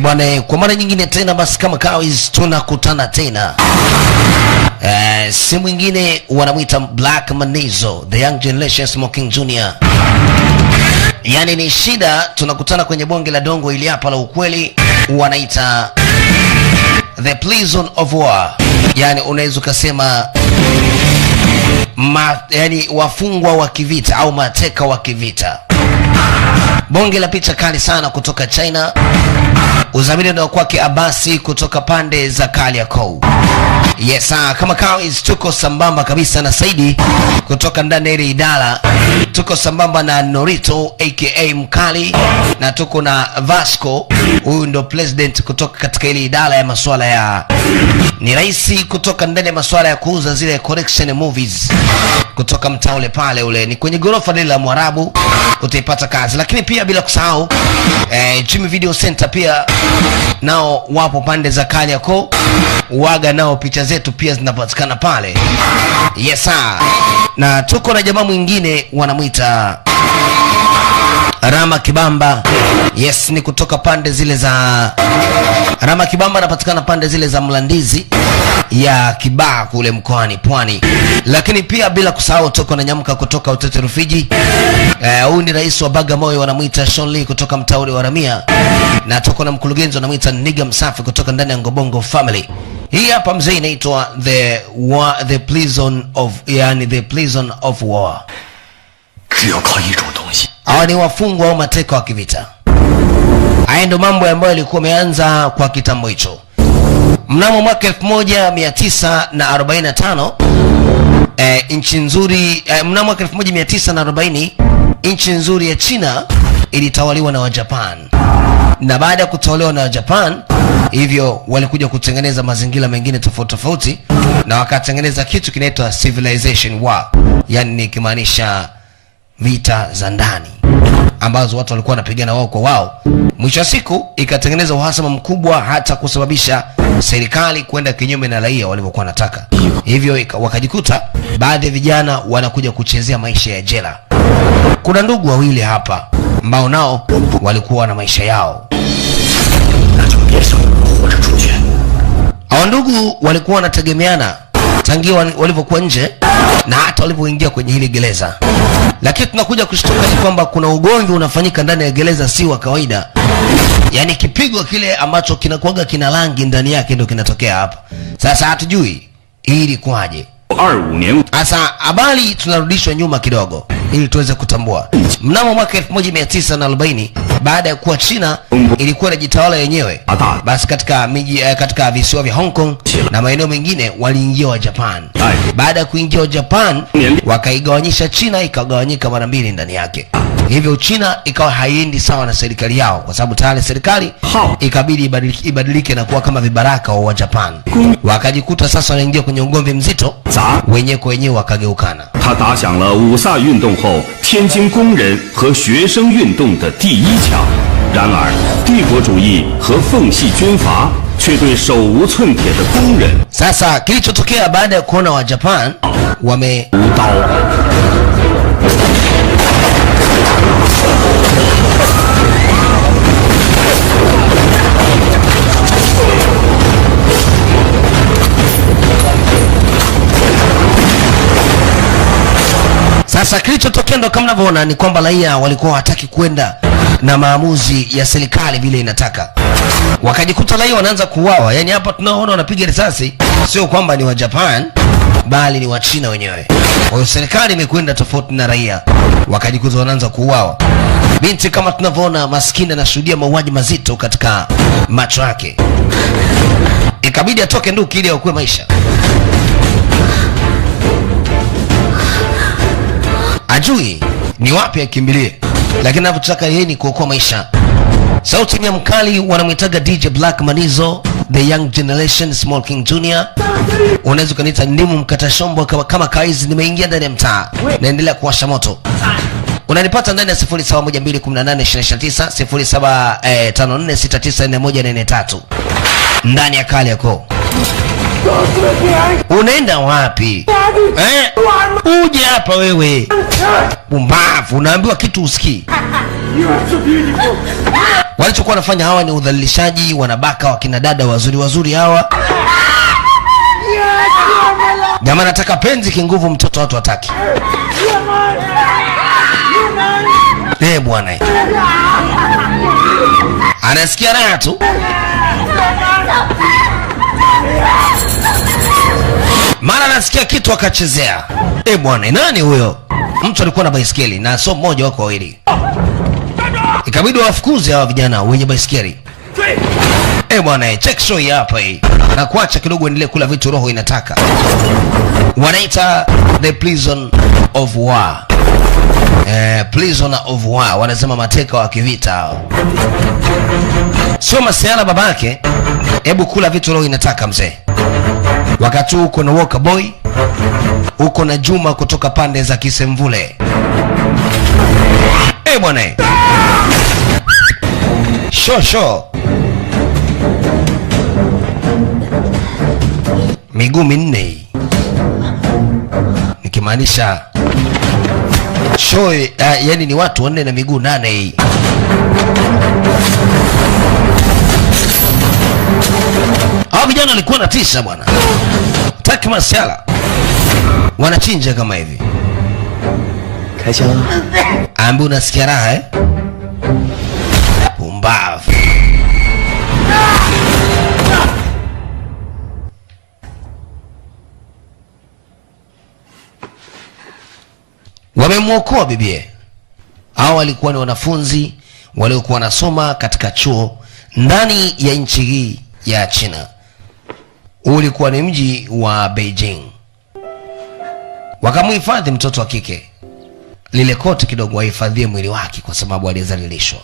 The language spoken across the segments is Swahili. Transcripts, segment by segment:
Bwana, kwa mara nyingine tena basi kama kawaida tunakutana tena. Si mwingine wanamuita Black Manizo, the young generation Smoking Junior. Yani ni shida, tunakutana kwenye bonge la dongo ili hapa la ukweli, wanaita the prison of war. Yani unaweza kusema yani wafungwa wa kivita au mateka wa kivita. Bonge la picha kali sana kutoka China. Uzamili ndio kwake Abasi kutoka pande za Kariakoo. Yes, kama kawaida tuko sambamba kabisa na Saidi kutoka ndani ya idara. Tuko sambamba na Norito aka Mkali, na tuko na Vasco, huyu ndo president kutoka katika ile idara ya masuala ya ni rais kutoka ndani ya masuala ya kuuza zile collection movies kutoka mtaa ule pale, ule ni kwenye gorofa lile la Mwarabu, utaipata kazi. Lakini pia bila kusahau Jimmy Video Center pia nao wapo pande za Kariakoo, waga nao picha zetu pia zinapatikana pale. Yes sir. Na tuko na jamaa mwingine wanamuita Rama Kibamba. Yes, ni kutoka pande zile za Rama Kibamba, anapatikana pande zile za Mlandizi ya Kibaa kule mkoani Pwani. Lakini pia bila kusahau tuko na Nyamka kutoka Utete Rufiji. Huyu ni rais wa Bagamoyo, wanamuita Sean Lee kutoka mtauri wa Ramia. Na tuko na mkurugenzi wanamuita Niga Msafi kutoka ndani ya Ngobongo family. Hii hapa mzee inaitwa the prison of war. Hawa ni wafungwa au mateka wa kivita. Haya ndio mambo ambayo yalikuwa yameanza kwa kitambo hicho. Mnamo mwaka 1945 nchi nzuri mnamo mwaka 1940 nchi nzuri ya China ilitawaliwa na Wajapan. Na baada ya kutawaliwa na Wajapan, hivyo walikuja kutengeneza mazingira mengine tofauti tofauti, na wakatengeneza kitu kinaitwa civilization war, yani ni kimaanisha vita za ndani ambazo watu walikuwa wanapigana wao kwa wao. Mwisho wa siku ikatengeneza uhasama mkubwa, hata kusababisha serikali kwenda kinyume na raia walivyokuwa wanataka. Hivyo wakajikuta baadhi ya vijana wanakuja kuchezea maisha ya jela. Kuna ndugu wawili hapa ambao nao walikuwa na maisha yao. Hao ndugu walikuwa wanategemeana tangia walivyokuwa nje na hata walivyoingia kwenye hili gereza. Lakini tunakuja kushtuka ni kwamba kuna ugomvi unafanyika ndani ya gereza si wa kawaida. Yani kipigo kile ambacho kinakuaga kina rangi ndani yake ndio kinatokea hapa. Sasa hatujui hili kwaje. Sasa habari tunarudishwa nyuma kidogo ili tuweze kutambua. Mnamo mwaka 1940 baada ya kuwa China ilikuwa inajitawala yenyewe, basi katika miji katika visiwa vya Hong Kong na maeneo mengine waliingia wa Japan. Baada ya kuingia wa Japan wakaigawanyisha China, ikagawanyika mara mbili ndani yake. Hivyo China ikawa haiendi sawa na serikali yao, kwa sababu tayari serikali ikabidi ibadilike na kuwa kama vibaraka wa Japan. Wakajikuta sasa wanaingia kwenye ugomvi mzito, wenyewe kwa wenyewe wakageukana. 他打响了五卅运动后天津工人和学生运动的第一枪。然而，帝国主义和奉系军阀却对手无寸铁的工人。 Sasa kilichotokea baada ya kuona wa Japan wame Sasa kilichotokea ndo kama mnavyoona ni kwamba raia walikuwa hataki kwenda na maamuzi ya serikali vile inataka. Wakajikuta raia wanaanza kuuawa. Yani hapa tunaona wanapiga risasi sio kwamba ni wa Japan bali ni wa China wenyewe. Kwa hiyo serikali imekwenda tofauti na raia. Wakajikuta wanaanza kuuawa. Binti kama tunavyoona maskini anashuhudia mauaji mazito katika macho yake. Ikabidi atoke nduki ili aokoe maisha. Ajui ni wapi akimbilie, lakini anachotaka yeye ni kuokoa maisha. Sauti ya Mkali wanamwitaga DJ Black Manizo, the young generation Smoking Junior. Unaweza kuniita ndimu mkata shombo kama kaizi. Nimeingia ndani ya mtaa, naendelea kuwasha moto. Unanipata ndani ya 07121829 0754694143 ndani ya Kariakoo. Unaenda wapi? Uje hapa wewe. Pumbavu, unaambiwa kitu usikii. Walichokuwa wanafanya hawa ni udhalilishaji, wanabaka wakina dada wazuri wazuri hawa. Jamaa anataka penzi kinguvu, mtoto watu hataki. Bwana. Anasikia raha tu. Mara anasikia kitu akachezea. Bwana, nani huyo? Mtu alikuwa na baisikeli na so mmoja wako wawili. Ikabidi wafukuze hawa vijana wenye baisikeli. Bwana, check show hapa hii. Na kuacha kidogo endelee kula vitu roho inataka. Wanaita the prison of war. Prisoner of war, wanasema mateka wa kivita. Sio masiala babake. Hebu kula vitu roho inataka mzee. Wakati uko na Walker Boy, uko na Juma kutoka pande za Kisemvule. Bwana. Shosho. Miguu minne. Nikimaanisha show, yani ni watu wanne na miguu 8. Hao vijana walikuwa na tisa bwana. Taki masiala. Wanachinja kama hivi. Kaisha. Ambi unasikia raha Pumbavu. Wamemwokoa bibie. Hao walikuwa ni wanafunzi waliokuwa wanasoma katika chuo ndani ya nchi hii ya China. Ulikuwa ni mji wa Beijing. Wakamhifadhi mtoto wa kike. Lile koti kidogo wahifadhie mwili wake kwa sababu alizalilishwa.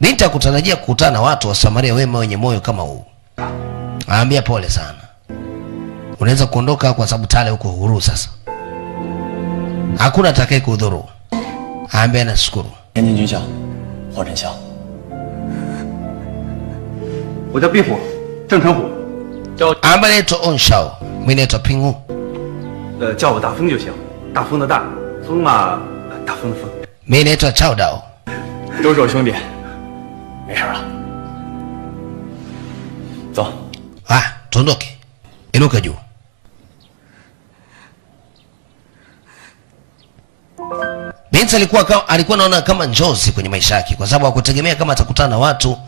Binti akutarajia kukutana watu wa Samaria wema wenye moyo kama huu. Aambia pole sana. Unaweza kuondoka kwa sababu Tale huko huru sasa. Hakuna atakaye kudhuru. Aambia nashukuru. Tianjin Huang Zhenxiao. 我叫壁虎，郑成虎，Aambia naitwa Onshao. Mimi naitwa Pingu. 叫我大风就行，大风的大，风嘛，大风的风。 Mimi naitwa Chao Dao. 都是我兄弟，没事了。走。 Tuondoke. Inuka juu. Binti alikuwa naona kama njozi kwenye maisha yake kwa sababu hakutegemea kama atakutana na watu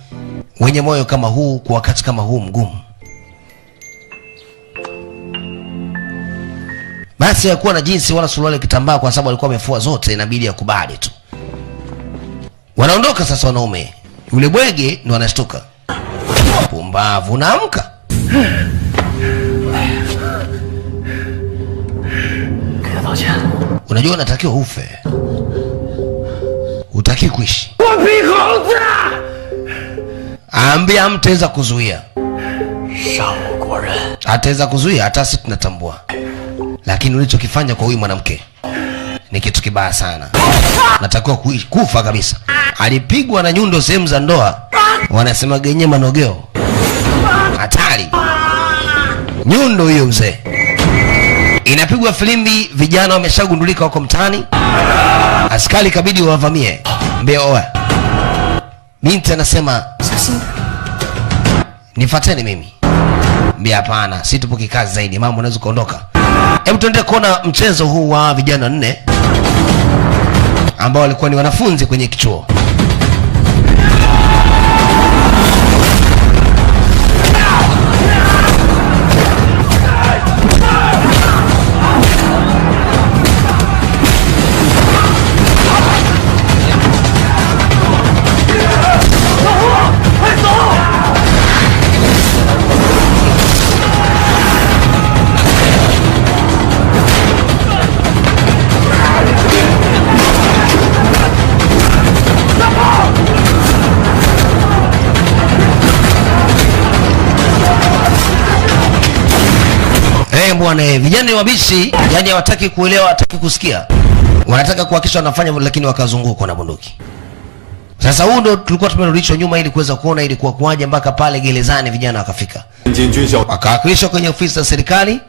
wenye moyo kama huu kwa wakati kama huu mgumu. Basi hakuwa na jinsi wala suruali kitambaa kwa sababu alikuwa amefua zote, inabidi akubali tu. Wanaondoka sasa wanaume. Yule bwege ndo anashtuka. Pumbavu, naamka. Unajua unatakiwa ufe. Hutaki kuishi. Ambia mtaweza kuzuia. Ataweza kuzuia, hata sisi tunatambua. Lakini ulichokifanya kwa huyu mwanamke ni kitu kibaya sana. Natakiwa kufa kabisa. Alipigwa na nyundo sehemu za ndoa. Wanasema genye manogeo. Hatari. Nyundo hiyo mzee. Inapigwa filimbi, vijana wameshagundulika wako mtaani. Askari kabidi wavamie. Mbeo. Binti anasema, nifuateni mimi. Mbia hapana, si tupo kikazi zaidi, mama unaweza kuondoka. Hebu tuende kuona mchezo huu wa vijana 4 ambao walikuwa ni wanafunzi kwenye kichuo. Bwana, vijana wabishi, yani hawataki kuelewa, hawataki kusikia. Wanataka kuhakikisha wanafanya lakini wakazungukwa na bunduki. Sasa huo ndo tulikuwa tumerudishwa nyuma ili kuweza kuona ilikuwa kuaje mpaka pale gerezani vijana wakafika. Wakawakilishwa kwenye ofisi za serikali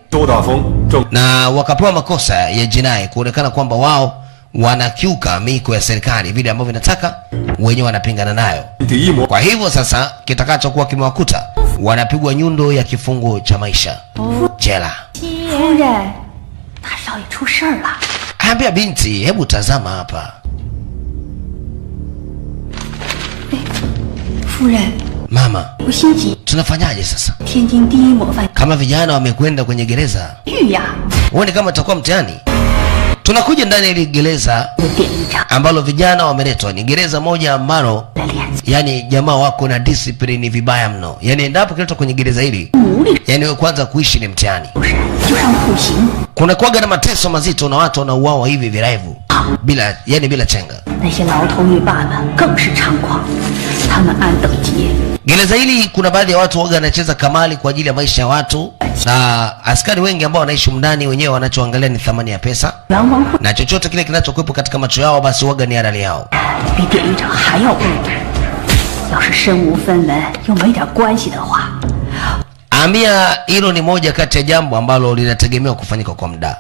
na wakapewa makosa ya jinai kuonekana kwamba wao wanakiuka miko ya serikali vile ambavyo inataka, wenyewe wanapingana nayo. Kwa hivyo sasa kitakachokuwa kimewakuta, wanapigwa nyundo ya kifungo cha maisha jela. 夫人，大少爷出事了。 Ambia binti, hebu tazama hapa. 夫人， Mama, 不心急， tunafanyaje sasa? 天津第一模范 Kama vijana wamekwenda kwenye gereza, 狱呀， uone kama itakuwa mtihani. Tunakuja ndani ya ile gereza 就点一张 ambalo vijana wameletwa. Ni gereza moja ambalo 的脸， yani jamaa wako na discipline vibaya mno. Yani endapo kiletwa kwenye gereza hili, 努力 yani wewe kwanza kuishi ni mtihani. 不是就上酷刑。 Kuna kuwaga na mateso mazito na watu wanauawa hivi viraivu bila bila chenga. 那些牢头狱霸们更是猖狂，他们按等级。 Gereza hili kuna baadhi ya watu waga wanacheza kamali kwa ajili ya maisha ya watu, na askari wengi ambao wanaishi mndani wenyewe wanachoangalia ni thamani ya pesa, 冤枉会 na chochote kile kinachokuwepo katika macho yao basi waga ni halali yao. 比点一张还要恶毒。要是身无分文又没点关系的话， Ambia hilo ni moja kati ya jambo ambalo linategemewa kufanyika kwa muda.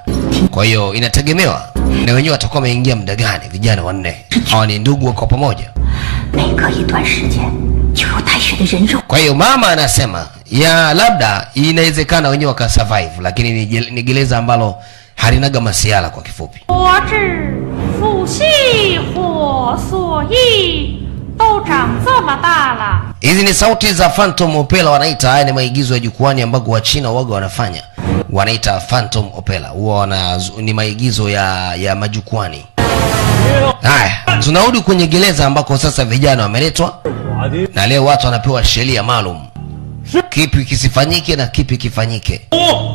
Kwa hiyo inategemewa na wenyewe watakuwa wameingia muda gani. Vijana wanne hawa ni ndugu wako pamoja, 每隔一段时间就有带血的人肉。 kwa hiyo mama anasema ya labda inawezekana wenyewe wakasurvive, lakini ni gereza ambalo halinaga masiala kwa kifupi. 我知父系或所以都长这么大了。 Hizi ni sauti za Phantom Opera wanaita. Haya ni maigizo ya jukwani ambako wa China waga wanafanya, wanaita Phantom Opera. Huwa ni maigizo ya majukwani. Haya, tunarudi kwenye gereza ambako sasa vijana wameletwa, na leo watu wanapewa sheria maalum, kipi kisifanyike na kipi kifanyike,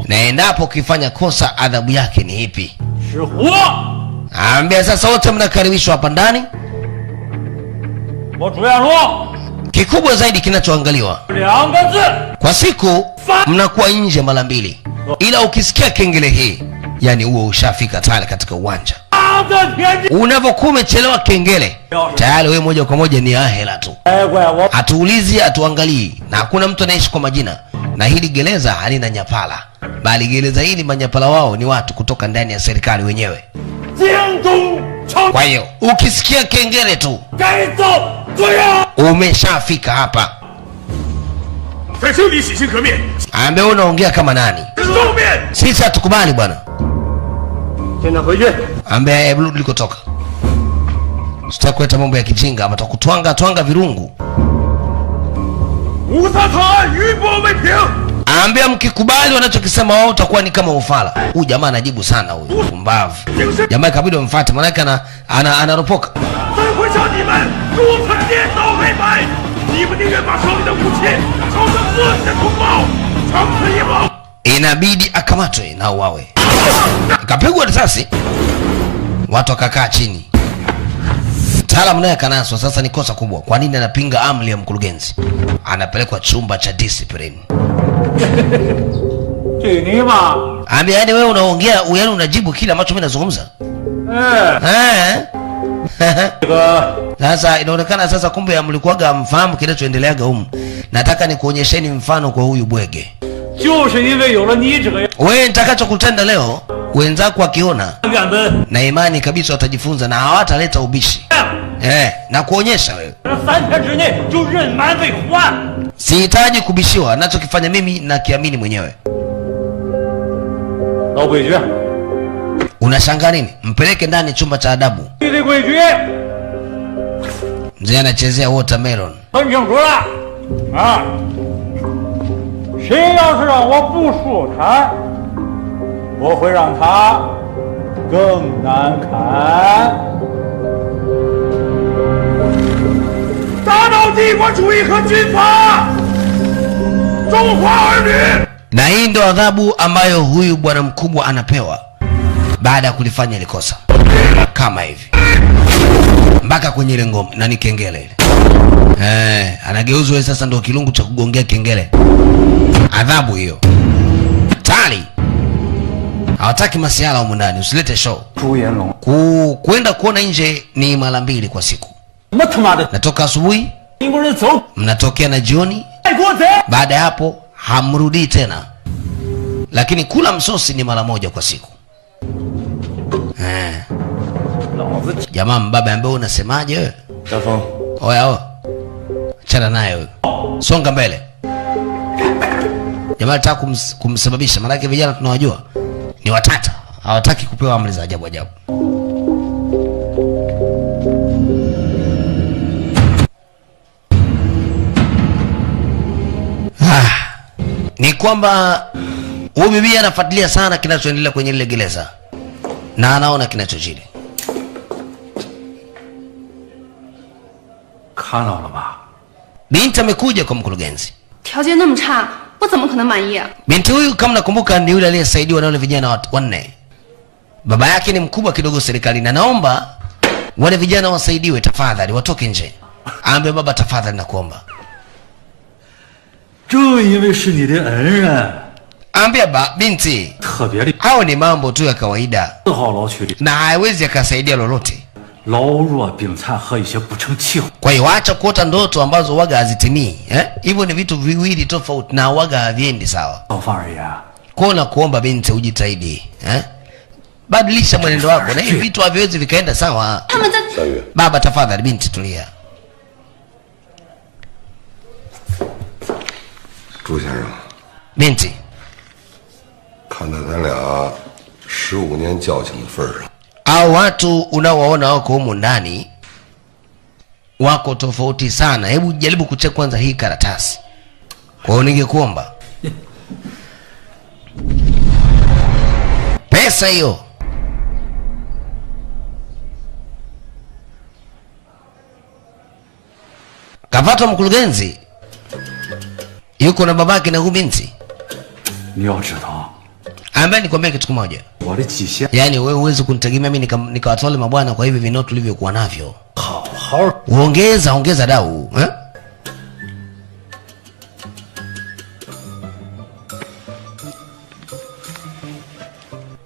na endapo kifanya kosa adhabu yake ni ipi. Ambia sasa wote mnakaribishwa hapa ndani. Kikubwa zaidi kinachoangaliwa kwa siku, mnakuwa nje mara 2, ila ukisikia kengele hii, yani huo ushafika tayari katika uwanja. Unavyokuwa umechelewa kengele, tayari wewe moja kwa moja ni ahela tu. Hatuulizi, hatuangalii, na hakuna mtu anaishi kwa majina. Na hili gereza halina nyapala, bali gereza hili manyapala wao ni watu kutoka ndani ya serikali wenyewe. Kwa hiyo ukisikia kengele tu, umeshafika hapa. Ambe unaongea kama nani? Sisi hatukubali bwana. Ambe blue likotoka. Sitaki kuleta mambo ya kijinga, watakutwanga twanga virungu. Ambia mkikubali wanachokisema wao utakuwa ni kama ufala. Huyu jamaa anajibu sana huyu. Pumbavu. Jamaa ikabidi wamfuate maana yake anaropoka. Inabidi akamatwe na uwawe. Ikapigwa risasi. Watu wakakaa chini. Mtaalamu naye kanaswa. Sasa ni kosa kubwa. Kwa nini anapinga amri ya mkurugenzi? Anapelekwa chumba cha discipline. Ambia yani wewe unaongea, yani unajibu kile ambacho mimi nazungumza. Sasa inaonekana sasa kumbe mlikuwaga mfahamu kinachoendeleaga humu. Nataka nikuonyesheni mfano kwa huyu bwege. Wewe nitakachokutenda leo, wenzako wakiona na imani kabisa watajifunza na hawataleta ubishi. Na kuonyesha wewe. Sihitaji kubishiwa, nachokifanya mimi nakiamini mwenyewe. Unashangaa nini? Mpeleke ndani chumba cha adabu. Mzee anachezea watermelon. 谁要是让我不说他，我会让他更难看。打倒帝国主义和军阀，中华儿女。 Na hii ndo adhabu ambayo huyu bwana mkubwa anapewa baada ya kulifanya ile kosa. Kama hivi. Mpaka kwenye ile ngome na ni kengele ile. Anageuzwa sasa ndo kilungu cha kugongea kengele. Adhabu hiyo. Tali. Hawataki masiala humu ndani, usilete show. Kwenda kuona nje ni mara 2 kwa siku. Natoka asubuhi, mnatokea na jioni. Baada ya hapo hamrudi tena. Lakini kula msosi ni mara 1 kwa siku. Jamaa mbaba ambaye unasemaje wewe? 大风， Oya, chana naye wewe. Songa mbele. Jamaa anataka kumsababisha, maana vijana tunawajua ni watata, hawataki kupewa amri za ajabu ajabu. Ni kwamba huyu bibi anafuatilia sana kinachoendelea kwenye ile gereza na anaona kinachojiri. 看到了吧？ Binti amekuja kwa mkurugenzi. 条件那么差，我怎么可能满意啊？ Binti huyu kama nakumbuka ni yule aliyesaidiwa na wale vijana wanne. Baba yake ni mkubwa kidogo serikalini na naomba wale vijana wasaidiwe tafadhali, watoke nje. Aambie baba tafadhali nakuomba. 正因为是你的恩人， Aambia binti, 特别的 hao ni mambo tu ya kawaida 4号牢区里 na haiwezi akasaidia lolote. 老弱病残和一些不成气候。 Kwa hiyo acha kuota ndoto ambazo waga hazitimii. Hivyo ni vitu viwili tofauti na waga haviendi sawa. 老范儿爷， Kwa hiyo nakuomba binti ujitahidi. Badilisha mwenendo wako na hivi vitu haviwezi vikaenda sawa. 他们在 Baba tafadhali binti tulia. 朱先生， Binti, 看在咱俩15年交情的份上， hao watu unaowaona wako humu ndani wako tofauti sana. Hebu jaribu kucheka kwanza hii karatasi. Kwa hiyo ningekuomba pesa hiyo. Kapata mkurugenzi yuko na babake na huyu binti. 你要知道， Ambaye nikwambia kitu kimoja. 我的极限 Yaani wewe huwezi kunitegemea mimi nikawatole mabwana kwa hivi vinao tulivyokuwa navyo. 好好。 Ongeza dau,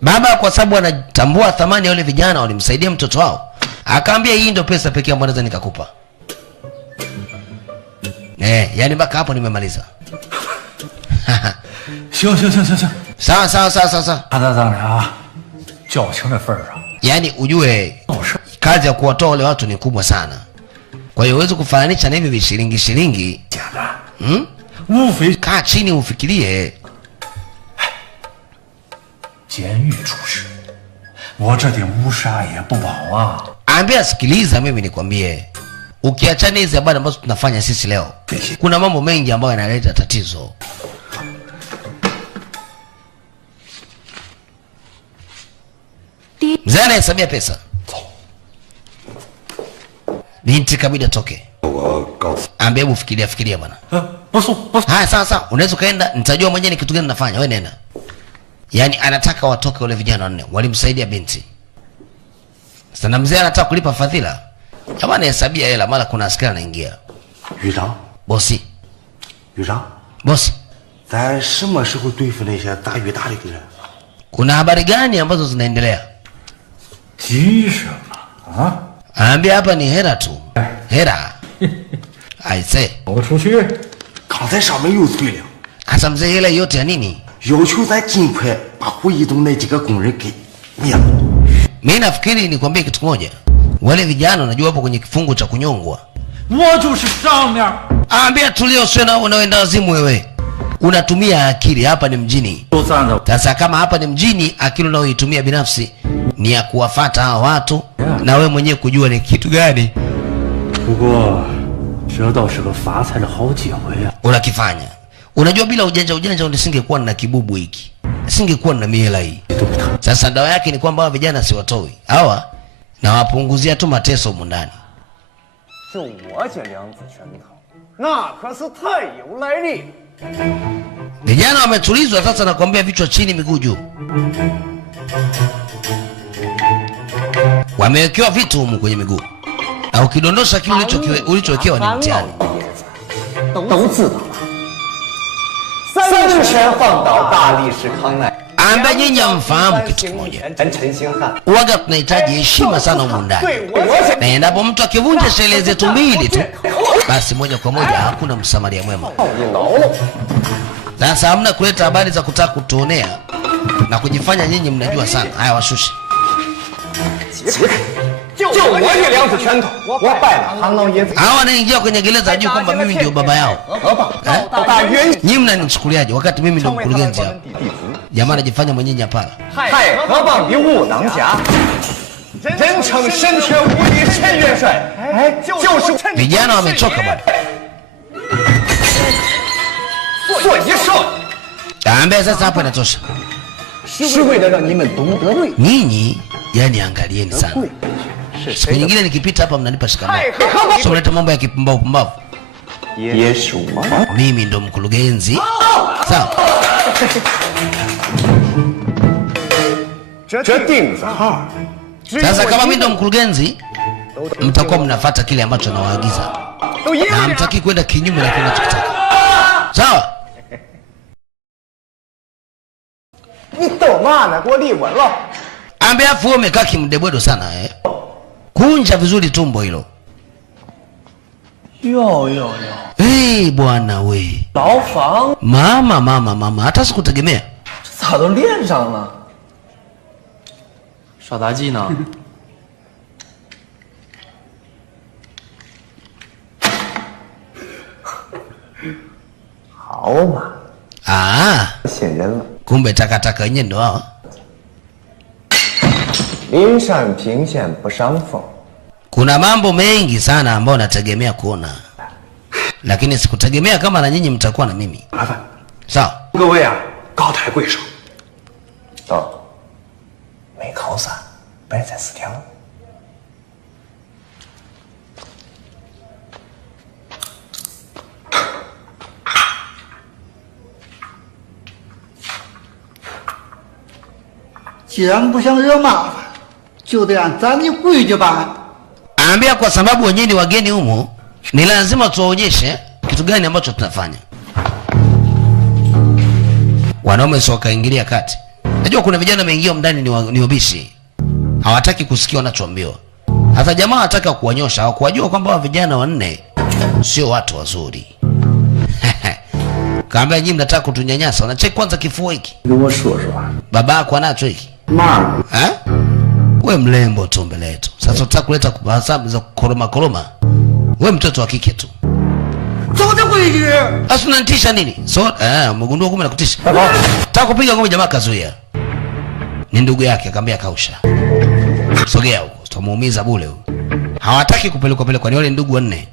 Baba kwa sababu anatambua thamani ya wale vijana walimsaidia mtoto wao, akaambia hii ndio pesa pekee ambayo naweza nikakupa. Yaani mpaka hapo nimemaliza. 行行行行行， Sawa. 看在咱俩交情的份上， Yaani ujue kazi ya kuwatoa wale watu ni kubwa sana. Kwa hiyo huwezi kufananisha na hivi vishilingi. 简单，无非 Kaa chini ufikirie. 监狱出身，我这点乌纱也不保啊。 Ambia sikiliza mimi nikwambie. Ukiachana hizi habari ambazo tunafanya sisi leo, kuna mambo mengi ambayo yanaleta tatizo. Mzee anahesabia pesa. Binti kabida toke. 我告诉 Ambia hebu fikiria bwana. 不送不送， Haya sawa, unaweza kaenda, nitajua mwenyewe ni kitu gani nafanya, wewe nenda. Yaani anataka watoke wale vijana wanne, walimsaidia binti. Sasa na mzee anataka kulipa fadhila. Jamani hesabia hela, mara kuna askari anaingia. 局长， Bosi, 局长， bosi. 咱什么时候对付那些大鱼大利的人？ Kuna habari gani ambazo zinaendelea? 急什么啊？ Ambia hapa ni hera tu. Hera. Aise. 走出去。 刚才上面又催了， Hasa mzee hela yote ya nini? 要求咱尽快把胡一东那几个工人给灭了。 Mimi nafikiri nikwambie kitu kimoja. Wale vijana unajua hapo kwenye kifungu cha kunyongwa. 我就是上面。 Ambia tulio sio na unaenda wazimu wewe. Unatumia akili, hapa ni mjini. 都站着。 Sasa kama hapa ni mjini, akili unayoitumia binafsi ni ya kuwafuata hao watu na wewe mwenyewe kujua ni kitu gani 不过，这倒是个发财的好机会呀、 unakifanya. Unajua bila ujanja nisingekuwa na kibubu hiki. Singekuwa na mihela hii. Sasa dawa yake ni kwamba hawa vijana siwatoi. Hawa na wapunguzia tu mateso humu ndani. 就我这两只拳头，那可是太有来历。 Vijana wametulizwa sasa, nakwambia vichwa chini miguu juu. Wamewekewa vitu humu kwenye miguu. Na ukidondosha kile ulichowekewa ni mtihani. 都知道了。三拳放倒大力士康乃， Ambaye nyinyi hamfahamu kitu kimoja. 陈星汉， Waga tunahitaji heshima sana humu ndani. 对我 Na endapo mtu akivunja sheria zetu mbili tu, basi moja kwa moja hakuna msamaria mwema. 你牢了。 Sasa hamna kuleta habari za kutaka kutuonea na kujifanya nyinyi mnajua sana. Haya washushe. 解开。就我这两次拳头，我拜了唐老爷子。 Hawa wanaingia kwenye gereza ajue kwamba mimi ndio baba yao. Nyinyi mnanichukuliaje wakati mimi ndio mkurugenzi hapa? Jamaa anajifanya mwenyewe nyapala. 太河棒的武当家，人称神拳无敌陈元帅，就是 Vijana wamechoka bwana. 所以说， Ambaye sasa hapo inatosha. 是为了让你们懂得对。 Nyinyi yani angalieni sana. Siku nyingine nikipita hapa mnanipa shikamoo. Sio mleta mambo ya kipumbavu pumbavu. 也是我。 Mimi ndo mkurugenzi. Sawa. 这钉子号。 Sasa kama mimi ndo mkurugenzi, mtakuwa mnafuata kile ambacho nawaagiza. Na hamtaki kwenda kinyume na kile ninachotaka. Sawa? 你逗嘛呢？给我立稳了。 Ambe afu umekaa kimdebwedo sana eh. Kunja vizuri tumbo hilo. 哟， Bwana we. 牢房 Mama, hata sikutegemea. 咋都练上了？耍杂技呢？好嘛， 信人了。 Kumbe takataka wenyewe ndo hao. 临山平线不伤风。 Kuna mambo mengi sana ambayo nategemea kuona. Lakini sikutegemea kama na nyinyi mtakuwa na mimi. 麻烦 Sawa? 各位啊，高抬贵手。 到，没靠伞，摆在4条。 既然不想惹麻烦，就得按咱的规矩办。 Ambia kwa sababu wenyewe ni wageni humu, ni lazima tuwaonyeshe kitu gani ambacho tunafanya. Wanaume sio kaingilia kati. Najua kuna vijana wameingia ndani ni wabishi. Hawataki kusikia wanachoambiwa. Hata jamaa anataka kuwanyosha, hawakuwajua kwamba wa vijana wanne sio watu wazuri. Kaambia nyinyi mnataka kutunyanyasa, unacheki kwanza kifua hiki. Baba yako anacho hiki. We mlembo tu mbele yetu. Sasa unataka kuleta kubasamu za koroma. We mtoto wa kike tu. Sasa unanitisha nini? Umegundua kumbe nakutisha. Nataka kupiga ngome jamaa kazuia. Ni ndugu yake akamwambia kausha. Sogea huko, tutamuumiza bure huyo. Hawataki kupelekwa ni wale ndugu wanne.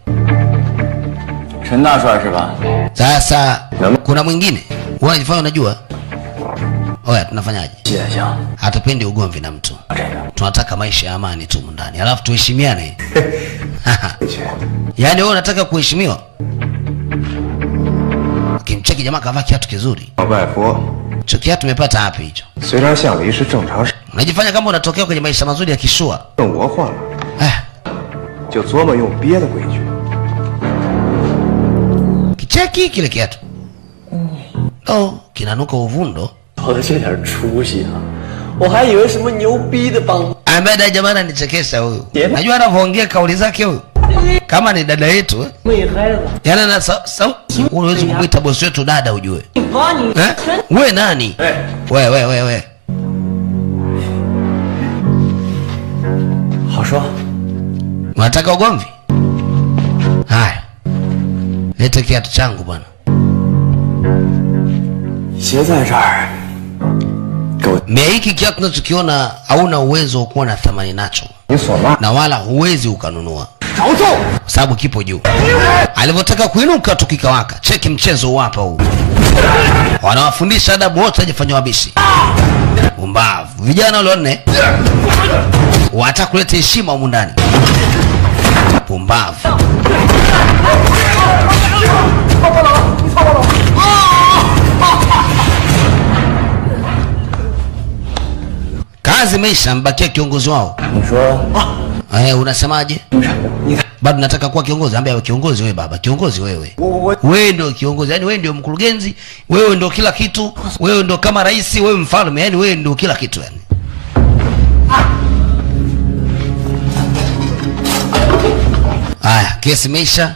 陈大帅是吧？ Sasa kuna mwingine. Wewe unajifanya unajua? Oya, tunafanyaje? Hatupendi ugomvi na mtu. Tunataka maisha ya amani tu ndani. Alafu tuheshimiane. Yaani wewe unataka kuheshimiwa? Kimcheki jamaa kavaa kiatu kizuri. 老拜佛， Hicho kiatu umepata wapi hicho? 虽然像里是正常事， Unajifanya kama unatokea kwenye maisha mazuri ya kishua. 等我换了，就琢磨用别的规矩。 Kicheki kile kiatu. Kinanuka uvundo. 我的这点出息啊！我还以为什么牛逼的帮。 Ambaye jamaa ananichekesha huyu. Najua anavyoongea kauli zake huyu. Kama ni dada yetu. Yana na unaweza kumuita bosi wetu dada ujue. Wewe nani? Wewe. 好说。 Unataka ugomvi? Haya. Leta kiatu changu bwana. 鞋在这儿。 Hiki kiatu tunachokiona hauna uwezo wa kuwa na thamani nacho. Na wala huwezi ukanunua. Sababu kipo juu. Alivyotaka kuinuka tukikawaka. Cheki mchezo hapa huu. Wanawafundisha adabu wote wajifanya wabishi. Umbavu. Vijana wale wanne watakuleta heshima humu ndani. Pumbavu. Kazi imeisha, mbakia kiongozi wao. Unasemaje? Bado nataka kuwa kiongozi. Ambia kiongozi wewe baba, kiongozi wewe. Wewe ndio kiongozi, yani wewe ndio mkurugenzi, wewe ndio kila kitu, wewe ndio kama rais, wewe mfalme, yani wewe ndio kila kitu yani. Aya, kesi imeisha.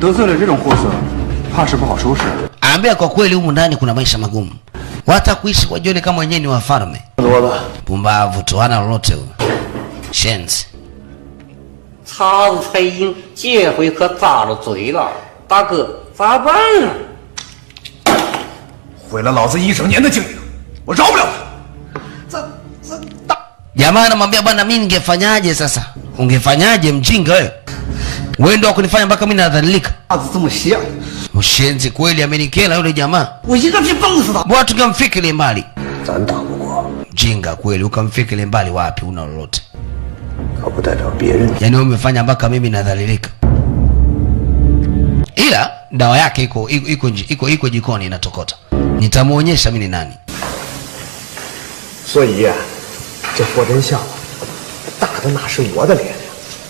得罪了这种货色，怕是不好收拾。 Ambia kwa kweli humu ndani kuna maisha magumu. Watakuishi kwa jioni kama wenyewe ni wafalme. Pumbavu tu, hana lolote huyo. shenzi. 叉子才硬，这回可扎着嘴了。大哥，咋办啊？毁了老子1整年的经营，我饶不了他。 Jamaa anamwambia bwana, mimi ningefanyaje sasa? Ungefanyaje mjinga wewe? Wewe ndio kunifanya mpaka mimi nadhalilika. Mshenzi kweli amenikela yule jamaa. Bwana tungemfikile mbali. Mjinga kweli ukamfikile mbali wapi una lolote? Yaani wewe umefanya mpaka mimi nadhalilika. Ila dawa yake iko jikoni inatokota. Nitamuonyesha mimi ni nani. 所以这货真像，打的哪是我的脸呀，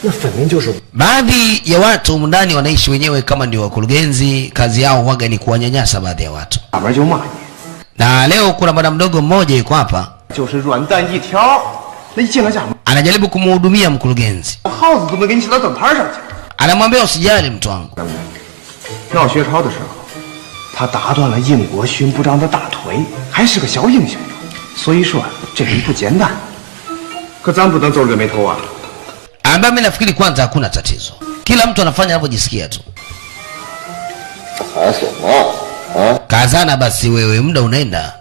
那分明就是。 Baadhi ya watu mndani wanaishi wenyewe kama ndio wakurugenzi, kazi yao waga ni kuwanyanyasa baadhi ya watu. Na leo kuna bwana mdogo mmoja yuko hapa. Anajaribu kumhudumia mkurugenzi. Anamwambia usijali mtu wangu. 闹薛超的时候，他打断了应国勋部长的大腿，还是个小英雄。所以说这人不简单。可咱不能皱着眉头啊。 Ambaye mimi nafikiri kwanza hakuna tatizo. Kila mtu anafanya anavyojisikia tu. Kazana basi wewe, muda unaenda.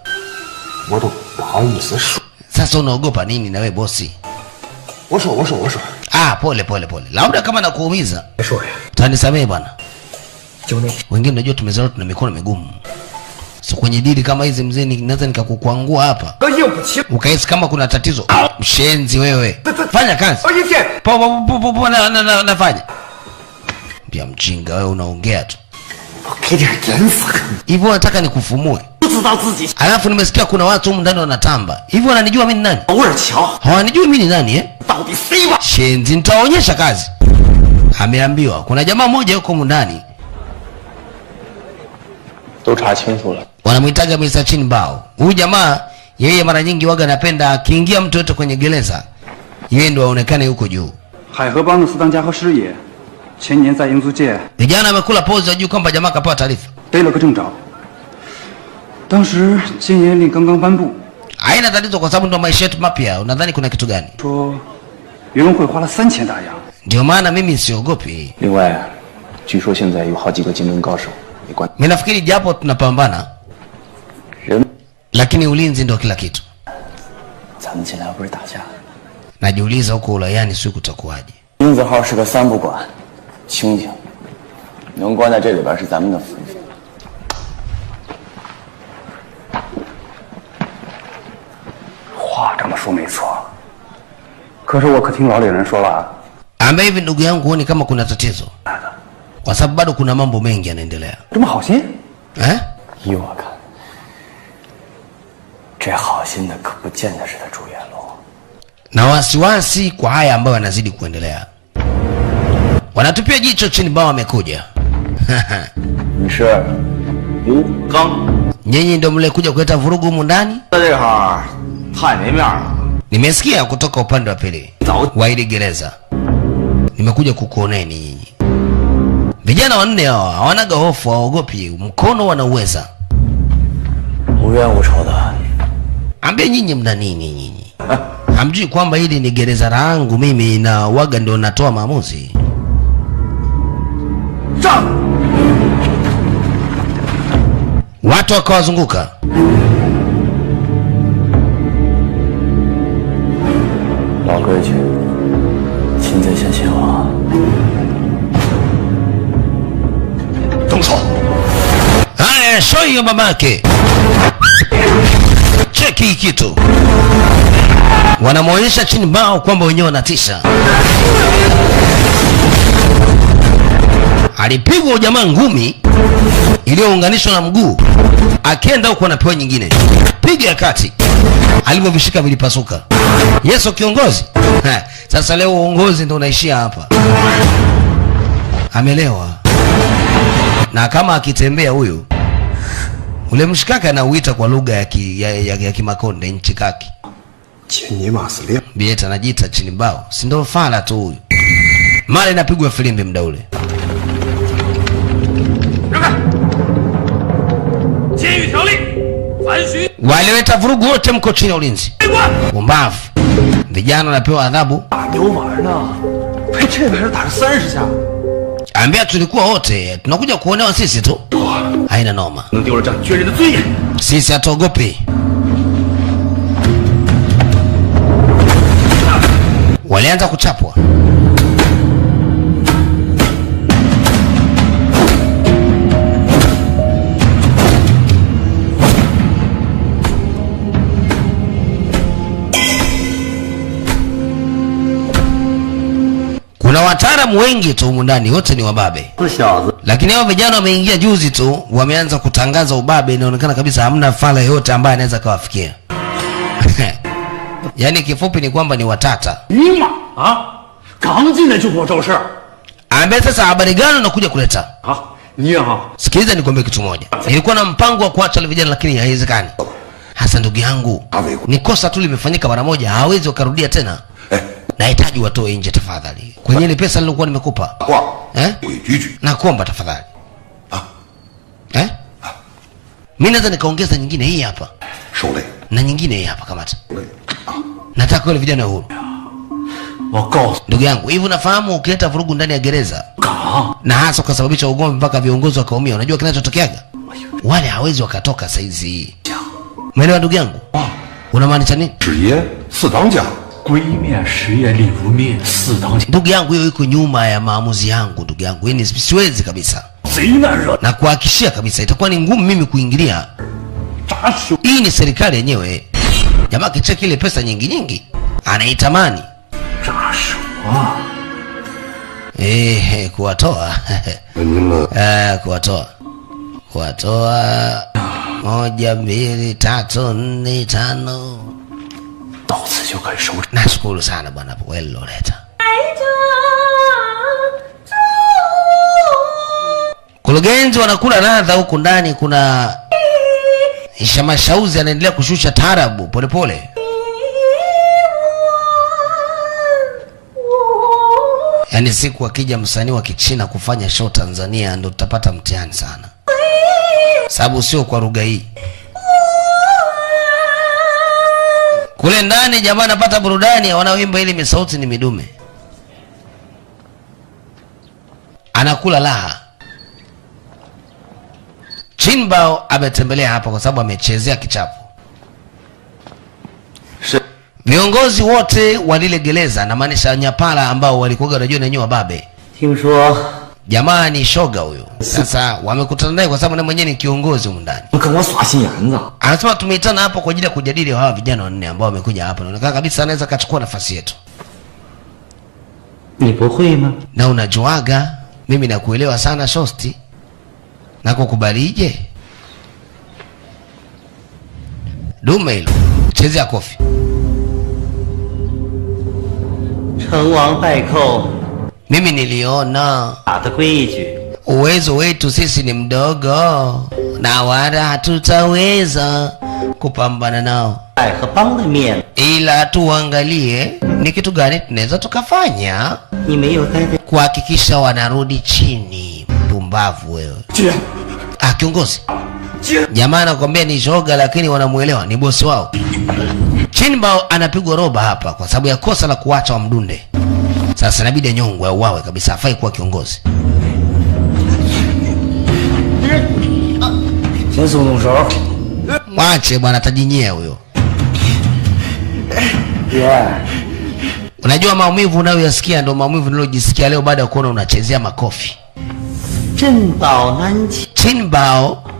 Sasa unaogopa nini na wewe bosi? Ah, pole. Labda kama nakuumiza. Utanisamehe bwana. Wengine unajua tumezaliwa tuna mikono migumu. So kwenye dili kama hizi mzee ninaweza nikakukwangua hapa. Ukahisi kama kuna tatizo. Mshenzi wewe. Fanya kazi. Po nafanya. Pia mjinga wewe unaongea tu. Hivyo nataka nikufumue. Alafu nimesikia kuna watu humu ndani wanatamba. Hivyo wananijua mimi ni nani? Hawanijui mimi ni nani eh? Shenzi nitaonyesha kazi. Ameambiwa kuna jamaa mmoja yuko humu ndani. 都查清楚了。 Wanamuitaga Mr. Chin Bao. Huyu jamaa yeye mara nyingi waga anapenda akiingia mtu yote kwenye gereza, yeye ndio aonekane huko juu. 海河帮的四当家和师爷，前年在英租界， Vijana wamekula pose ya juu kwamba jamaa kapewa taarifa. 逮了个正着。当时禁烟令刚刚颁布。 Haina tatizo kwa sababu ndio maisha yetu mapya. Unadhani kuna kitu gani? 说，袁文慧花了3000大洋。 Ndio maana mimi siogopi. 另外，据说现在有好几个竞争高手。 Mimi nafikiri japo tunapambana, lakini ulinzi ndio kila kitu. Najiuliza huko Ulayani siku kutakuwaje. 英子号是个3不管，清静，能关在这里边是咱们的福分。话这么说没错，可是我可听老李人说了， ambaye hivi ndugu yangu huoni kama kuna tatizo? Kwa sababu bado kuna mambo mengi yanaendelea. 这么好心？ 哎，依我看，这好心的可不见得是他朱元龙。 Na wasiwasi kwa haya ambayo yanazidi kuendelea. Wanatupia jicho Chini Bao amekuja.你是刘刚？ Nyinyi ndio mlikuja kuleta vurugu humu ndani? 这行太没面了。 Nimesikia kutoka upande wa pili wa ile gereza. Nimekuja kukuoneni nyinyi. Vijana wanne hao hawanaga hofu, hawaogopi, mkono wanauweza. 无冤无仇的。 Ambie nyinyi mna nini nyinyi? Hamjui kwamba hili ni gereza langu mimi na waga ndio natoa maamuzi. Watu wakawazunguka. 老规矩，擒贼先擒王。 动手！Haya, show hiyo mamake. Cheki kitu. Wanamuonyesha Chini Bao kwamba wenyewe wanatisha. Alipigwa jamaa ngumi iliyounganishwa na mguu. Akienda huko anapewa nyingine. Piga ya kati. Alivyovishika vilipasuka. Yesu kiongozi. Sasa leo uongozi ndio unaishia hapa. Amelewa. Na kama akitembea huyu ule mshikaka anauita kwa lugha ya Kimakonde nchikaki. Bieta anajiita Chini Bao. Si ndio fala tu huyu. Mara inapigwa filimbi muda ule. Walileta vurugu wote mko chini ya ulinzi. Umbavu. Vijana wanapewa adhabu. 打牛丸呢，配这玩意儿打了30下。 Ambia tulikuwa wote tunakuja kuonewa sisi tu. Haina noma. 能丢了这军人的尊严。 Sisi hatuogopi. Walianza kuchapwa. Kuna wataalamu wengi tu humu ndani, wote ni wababe. Lakini hao vijana wameingia juzi tu, wameanza kutangaza ubabe, inaonekana kabisa hamna fala yote ambaye anaweza kawafikia. Yaani kifupi ni kwamba ni watata. Nima,刚进来就给我招事儿。 Ambaye sasa habari gani unakuja kuleta? Ni Sikiliza nikwambie kitu moja. Nilikuwa na mpango wa kuacha wale vijana lakini haiwezekani. Hasa ndugu yangu, ni kosa tu limefanyika mara moja, hawezi wakarudia tena. Nahitaji watoe nje tafadhali. Kwenye ile pesa nilokuwa nimekupa. Nakuomba tafadhali. Mimi naweza nikaongeza nyingine hii hapa. Na nyingine hii hapa kamata. Nataka wale vijana huru. Ndugu yangu, hivi unafahamu ukileta vurugu ndani ya gereza na hasa ukasababisha ugomvi mpaka viongozi wakaumia, unajua kinachotokeaga? Wale hawezi wakatoka saizi. Umeelewa ndugu yangu? Unamaanisha nini? 职业四当家， 归面实业立不灭，四当家。 Ndugu yangu, hiyo iko nyuma ya maamuzi yangu ndugu yangu. Hii siwezi kabisa. Na kuhakikishia kabisa itakuwa ni ngumu mimi kuingilia. Hii ni serikali yenyewe. Jamaa kicheki ile pesa nyingi anaitamani. Kuwatoa. Kuwatoa 1 2 3 4 5. 到此就可以收场。 Nashukuru sana bwana Weloleta. Kurugenzi wanakula ladha huku ndani, kuna Mashauzi anaendelea kushusha tarabu polepole. Yaani siku akija msanii wa Kichina kufanya show Tanzania ndo tutapata mtihani sana. Sababu sio kwa lugha hii. Kule ndani jamaa anapata burudani, wanaoimba ili misauti ni midume. Anakula laha. Chinbao ametembelea hapa kwa sababu amechezea kichapo. Viongozi wote wa lile gereza na maanisha nyapala ambao walikuwa wanajua na nyoa babe. Jamaa ni shoga huyo. Sasa wamekutana naye kwa sababu na mwenyewe ni kiongozi huko ndani. Anasema tumeitana hapa kwa ajili ya kujadili hawa vijana wanne ambao wamekuja hapa. Inaonekana kabisa anaweza kachukua nafasi yetu. Na unajuaga mimi nakuelewa sana Shosti. Na kukubalije? Dume hilo. Chezea kofi. 成王败寇 Mimi niliona uwezo wetu sisi ni mdogo na wala hatutaweza kupambana nao. Ila tuangalie ni kitu gani tunaweza tukafanya kuhakikisha wanarudi chini. Pumbavu wewe. Kiongozi. Jamaa anakuambia ni shoga lakini wanamuelewa, ni bosi wao. Chinbao anapigwa roba hapa kwa sababu ya kosa la kuacha wamdunde. Sasa inabidi nyongwe au wawe kabisa, hafai kuwa kiongozi. Mwache bwana, atajinyea huyo. Unajua maumivu unayoyasikia ndio maumivu nilojisikia leo baada ya kuona unachezea makofi. Chinbao.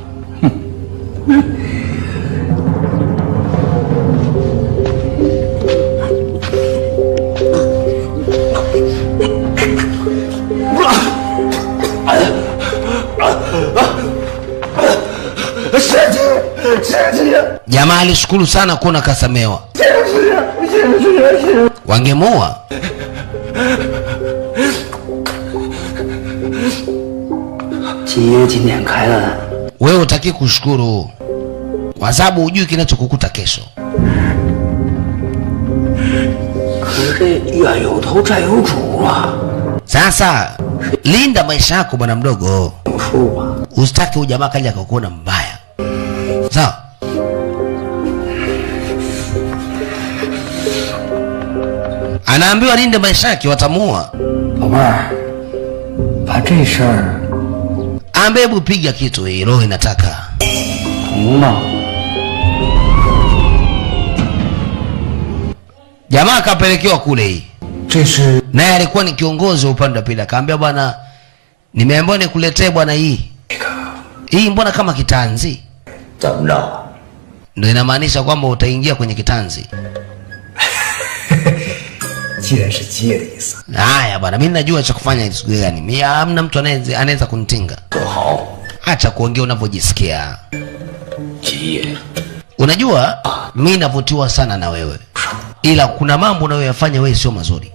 Jamaa alishukuru sana kuona kasamewa. Wangemoa. Wewe utaki kushukuru kwa sababu hujui kinachokukuta kesho. Sasa linda maisha yako bwana mdogo. Usitaki ujamaa kaja akakuona mbaya. Sawa? anaambiwa linde maisha yake, watamuua. 老妹儿，把这事儿 ambe hebu piga kitu hii, roho inataka. 同吗？ Jamaa akapelekewa kule hii. Naye alikuwa ni kiongozi wa upande wa pili, akaambia bwana, nimeambiwa nikuletee bwana hii. Hii mbona kama kitanzi? Ndio inamaanisha kwamba utaingia kwenye kitanzi. 既然是接的意思。 Haya bwana, mimi najua cha kufanya siku gani. Mimi hamna mtu anaweza kunitinga. Acha kuongea unavyojisikia. Unajua mimi navutiwa sana na wewe. Ila kuna mambo unayoyafanya wewe sio mazuri.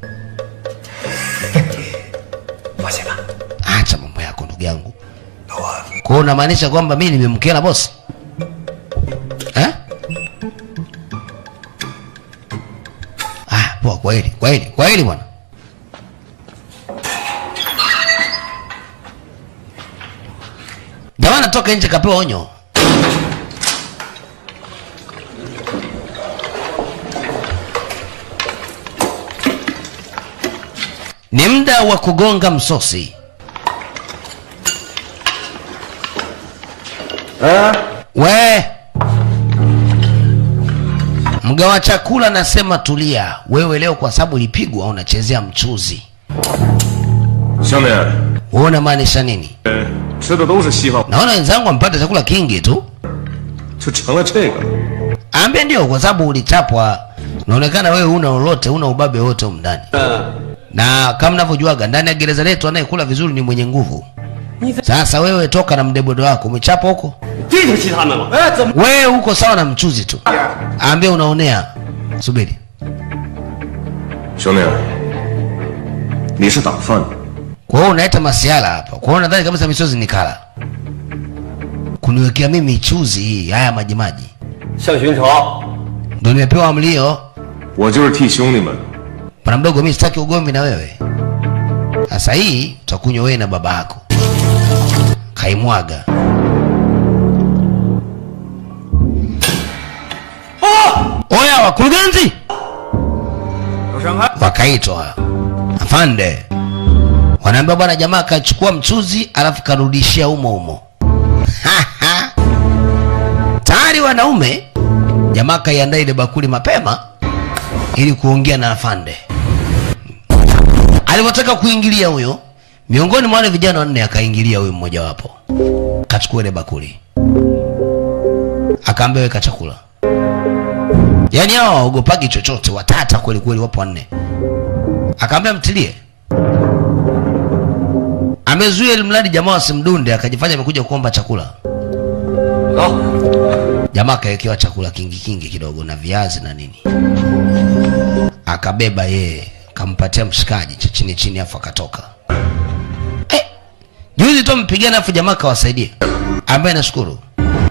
Acha mambo yako ndugu yangu. Kwa hiyo unamaanisha kwamba mimi nimemkera boss? Eh? Poa, kweli bwana. Jamaa anatoka nje kapewa onyo. Ni muda wa kugonga msosi. We mgawa chakula nasema tulia. Wewe leo kwa sababu ulipigwa unachezea mchuzi. 兄弟， wewe unamaanisha nini? 吃的都是稀饭， naona wenzangu wamepata chakula kingi tu. 就成了这个。 Ambia ndio kwa sababu ulichapwa. Unaonekana wewe una lolote, una ubabe wote huko ndani. Na kama mnavyojuaga ndani ya gereza letu anayekula vizuri ni mwenye nguvu. Sasa wewe toka na mdebodo wako, umechapa huko? Wewe uko sawa na mchuzi tu. Ambia unaonea. Subiri. 兄弟，你是打饭的。 Kwa hiyo unaita masiala hapa. Kwa hiyo nadhani kabisa misozi ni kala. Kuniwekea mimi chuzi hii, haya maji maji. 向巡朝 ndio nimepewa amlio. 我就是替兄弟们。 Bwana mdogo, mimi sitaki ugomvi na wewe. Sasa hii utakunywa wewe na baba yako. Kaimwaga. Oya wakurugenzi. Wakaitwa. Afande. Wanaambia bwana jamaa kachukua mchuzi alafu karudishia umo. Tayari wanaume. Jamaa kaiandaa ile bakuli mapema ili kuongea na afande. Alipotaka kuingilia huyo, miongoni mwa wale vijana wanne akaingilia huyo mmoja wapo. Kachukua ile bakuli. Akaambia weka chakula. Yaani hao waogopagi chochote, watata kweli kweli wapo wanne. Akaambia mtilie. Amezuia ile mradi jamaa asimdunde, akajifanya amekuja kuomba chakula. Jamaa kaekewa chakula kingi kidogo na viazi na nini. Akabeba yeye, kampatia mshikaji cha chini afu akatoka. Juzi tu mpigana afu jamaa kawasaidia. Ambaye nashukuru.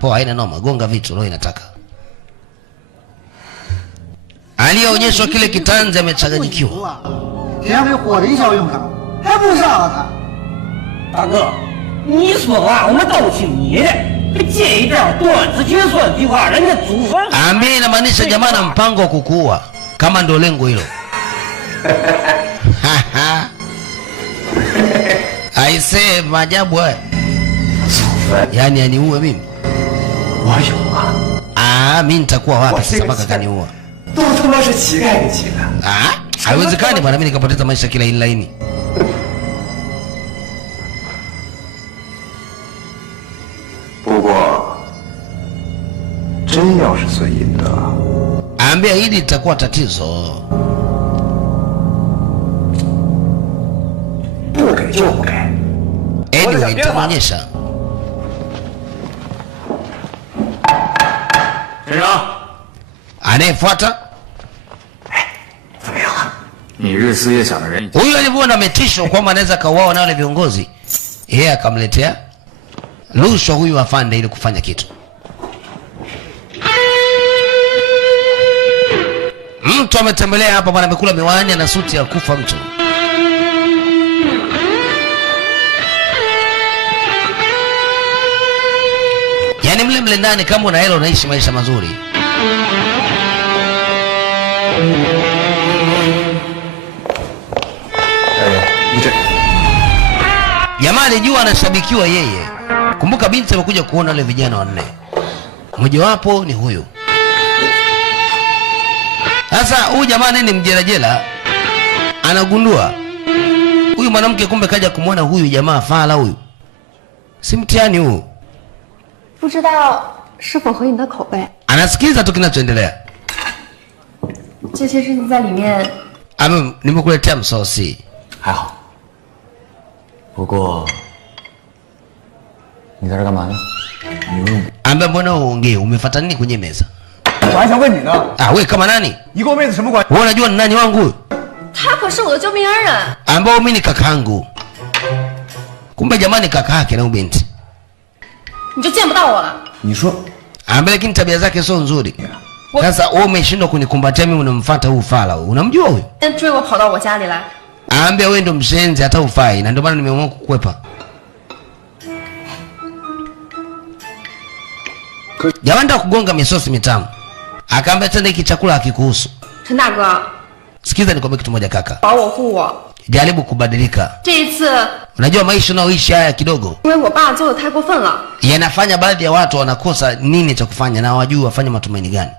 Poa, haina noma, gonga vitu roho inataka. Aliyeonyeshwa kile kitanzi amechanganyikiwa. 这样给火力效用上，还不杀了他？ 大哥，你说话我们都听你的，这一招断子绝孙的话，人家祖坟。 Ambia inamaanisha jamaa na mpango wa kukuua kama ndio lengo hilo. Aise maajabu haya. Yaani aniue mimi. Wayo. Mimi nitakuwa wapi sasa mpaka kaniua? 都他妈是乞丐跟乞丐。 haiwezekani bwana mimi nikapoteza maisha kila laini. Ambia hili litakuwa tatizo. 不给就不给。 Anyway, nitaonyesha. 身上 anayefuata 怎么样啊？ 你日思夜想的人， huyu alivyoona ametishwa kwamba anaweza kauawa na wale viongozi, yeye akamletea rushwa huyu afande ili kufanya kitu. Mtu ametembelea hapa bwana, amekula miwani na suti ya kufa mtu. Yaani mle ndani kama una hela unaishi maisha mazuri. Jamaa alijua anashabikiwa yeye. Kumbuka binti amekuja kuona wale vijana wanne. Mmojawapo ni huyu. Sasa huyu jamaa ni mjerajela. Anagundua huyu mwanamke kumbe kaja kumwona huyu jamaa fala huyu. Si mtihani huu. 不知道是否合你的口味？ Anasikiza tu kinachoendelea. 这些事情在里面。 nimekuletea msosi. 还好。不过，你在这干嘛呢？你问我。mbona uongee? Umefuata nini kwenye meza? 我还想问你呢。wewe kama nani? 你跟我妹子什么关系？ wewe unajua ni nani wangu? 他可是我的救命恩人。 ambao mimi ni kakangu. Kumbe jamani kaka yake na binti. 你就见不到我了。 你说。 lakini tabia zake sio nzuri. Sasa wewe umeshindwa kunikumbatia mimi unamfuata huyu fala huyu. Unamjua huyu? 追我跑到我家里来。 wewe ndo mshenzi hata ufai na ndio maana nimeamua kukwepa. Jamani ndio kugonga misosi mitamu. Akaambia tena hiki chakula hakikuhusu. 陈大哥， Sikiza nikwambie kitu moja kaka. 保我护我。 Jaribu kubadilika. 这一次， Unajua maisha unaoishi haya kidogo. 因为我爸做的太过分了。 Yanafanya baadhi ya watu wanakosa nini cha kufanya na hawajui wafanye matumaini gani.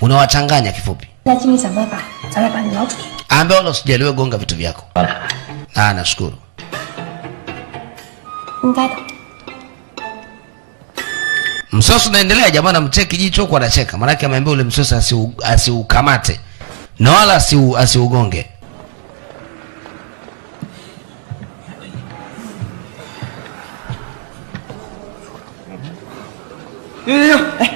Unawachanganya kifupi. 那尽力想办法，咱俩把你捞出去。 Ambao usijaliwe gonga vitu vyako. Nashukuru. 应该的。 Msosi unaendelea jamaa na mcheki jicho kwa anacheka. Maana yake ameambia ule msosi asiukamate. Na wala asiugonge.哎，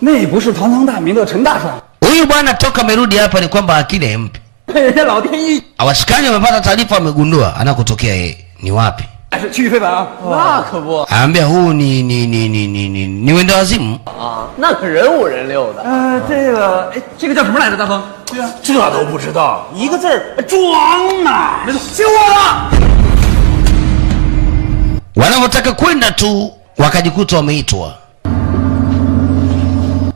那不是堂堂大名的陈大帅。 Huyu bwana toka amerudi hapa ni kwamba akili haimpi. 被人家老天一 Awashikani wamepata taarifa wamegundua anakotokea yeye ni wapi. 是去非凡啊！那可不。 Aambia huu ni wenda wazimu. 啊，那可人五人六的。这个叫什么来着，大风？对啊，这都不知道，一个字儿装呐！没错，就我了。 Wanapotaka kwenda tu wakajikuta wameitwa.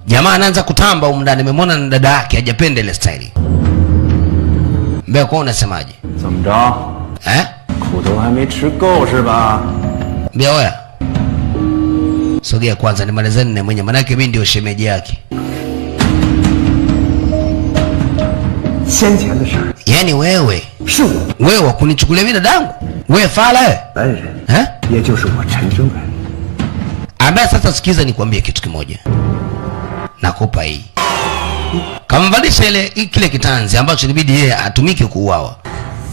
Jamaa anaanza kutamba umndani, nimemwona na dada yake hajapenda ile style. Mbona kwa unasemaje? 怎么着？ 苦头还没吃够是吧？ Mbia oya. Sogea kwanza nimalizane na mwenye maana yake mimi ndio shemeji yake. 先前的事儿， Yaani wewe 是我 wewe kunichukulia mimi dadangu? Wewe fala wewe? 本人，也就是我陈征文。 Ambaye sasa sikiza nikwambie kitu kimoja. Nakupa hii. Kamvalisha ile kile kitanzi ambacho ilibidi yeye atumike kuuawa.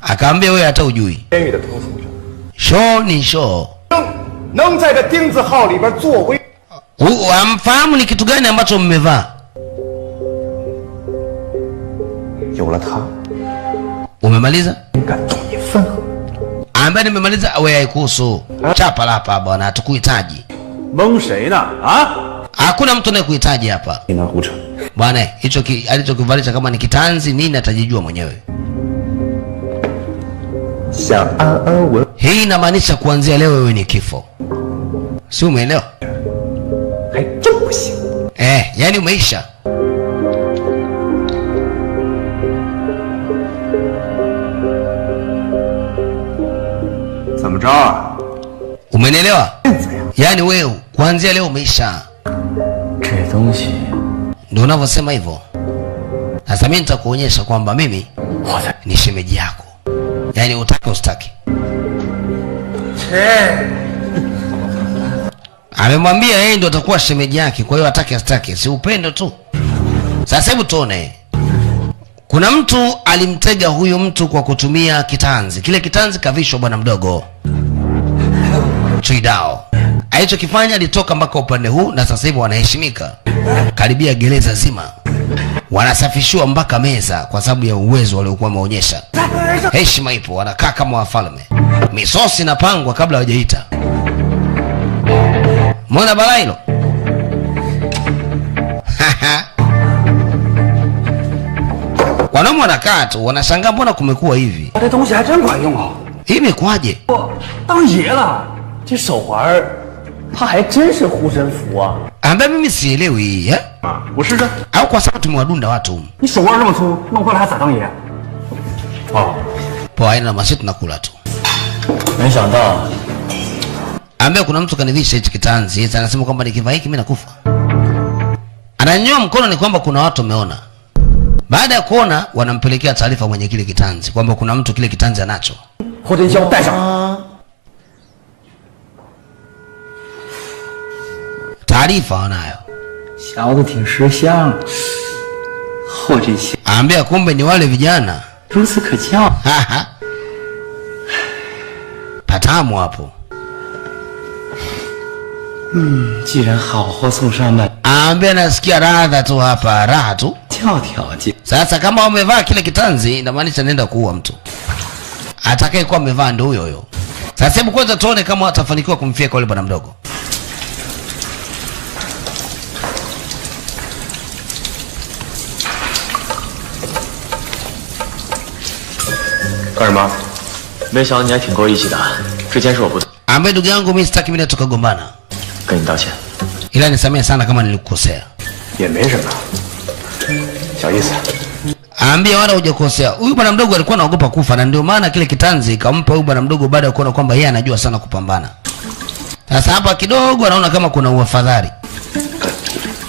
Akaambia wewe hata ujui. 监狱的屠夫 show ni show. 能在这丁字号里边作为， Amfahamu ni kitu gani ambacho mmevaa? 有了他， Umemaliza? 敢动一分合。 Ambaye nimemaliza wewe haikuhusu. Chapa hapa bwana hatukuhitaji. 蒙谁呢？啊？ Hakuna mtu anayekuhitaji hapa. 你能胡扯？ Bwana hicho alichokivalisha kama ni kitanzi nini atajijua mwenyewe. 想安安稳， Hii inamaanisha kuanzia leo wewe ni kifo. Si umeelewa? 还真不行。 yani umeisha.怎么着啊？ Umenielewa? Yani wewe kuanzia leo umeisha. 这东西 ndio unavyosema hivyo. Sasa mimi nitakuonyesha kwamba mimi ni shemeji yako. Yani utake ustaki. Amemwambia yeye ndio atakuwa shemeji yake, kwa hiyo atake astake, si upendo tu. Sasa hebu tuone. Kuna mtu alimtega huyu mtu kwa kutumia kitanzi. Kile kitanzi kavishwa bwana mdogo Chuidao. Alichokifanya alitoka mpaka upande huu na sasa hivi wanaheshimika. Karibia gereza zima. Wanasafishiwa mpaka meza kwa sababu ya uwezo waliokuwa wameonyesha. Heshima ipo, wanakaa kama wafalme. Misosi inapangwa kabla hawajaita. Mbona balaa hilo? Wanaume wanakaa tu, wanashangaa mbona kumekuwa hivi. 这东西还真管用啊！ Hii imekwaje? 当爷了， 这手环它还真是护身符啊！ Ambaye mimi sielewi hii, eh? 我试试。 Au kwa sababu tumewadunda watu. 你手腕这么粗，弄坏了还咋当爷？哦， Poa, haina masitu tunakula tu. 没想到 Ambaye kuna mtu kanivisha hichi kitanzi, yeye anasema kwamba nikivaa hiki mimi nakufa. Ananyoa mkono ni kwamba kuna watu wameona. Baada ya kuona wanampelekea taarifa mwenye kile kitanzi kwamba kuna mtu kile kitanzi anacho. 后天胶带上。 Taarifa wanayo. 小子挺识相，后这些 Ambia kumbe ni wale vijana. 如此可教。 Patamu hapo. 既然好货送上门， Ambia nasikia raha tu hapa, raha tu. 跳条件。 Sasa kama wamevaa kile kitanzi inamaanisha nenda kuua mtu. Atakaye kuwa amevaa ndio huyo huyo. Sasa hebu kwanza tuone kama atafanikiwa kumfia yule bwana mdogo. 干什么？没想到你还挺够义气的，之前是我不对。 Ambaye ndugu yangu mimi sitaki mimi tukagombana. 跟你道歉。 Ila nisamehe sana kama nilikukosea. 也没什么，小意思。 Ambia wala hujakosea. Huyu bwana mdogo alikuwa anaogopa kufa na ndio maana kile kitanzi kampa huyu bwana mdogo baada ya kuona kwamba yeye anajua sana kupambana. Sasa hapa kidogo anaona kama kuna uafadhali.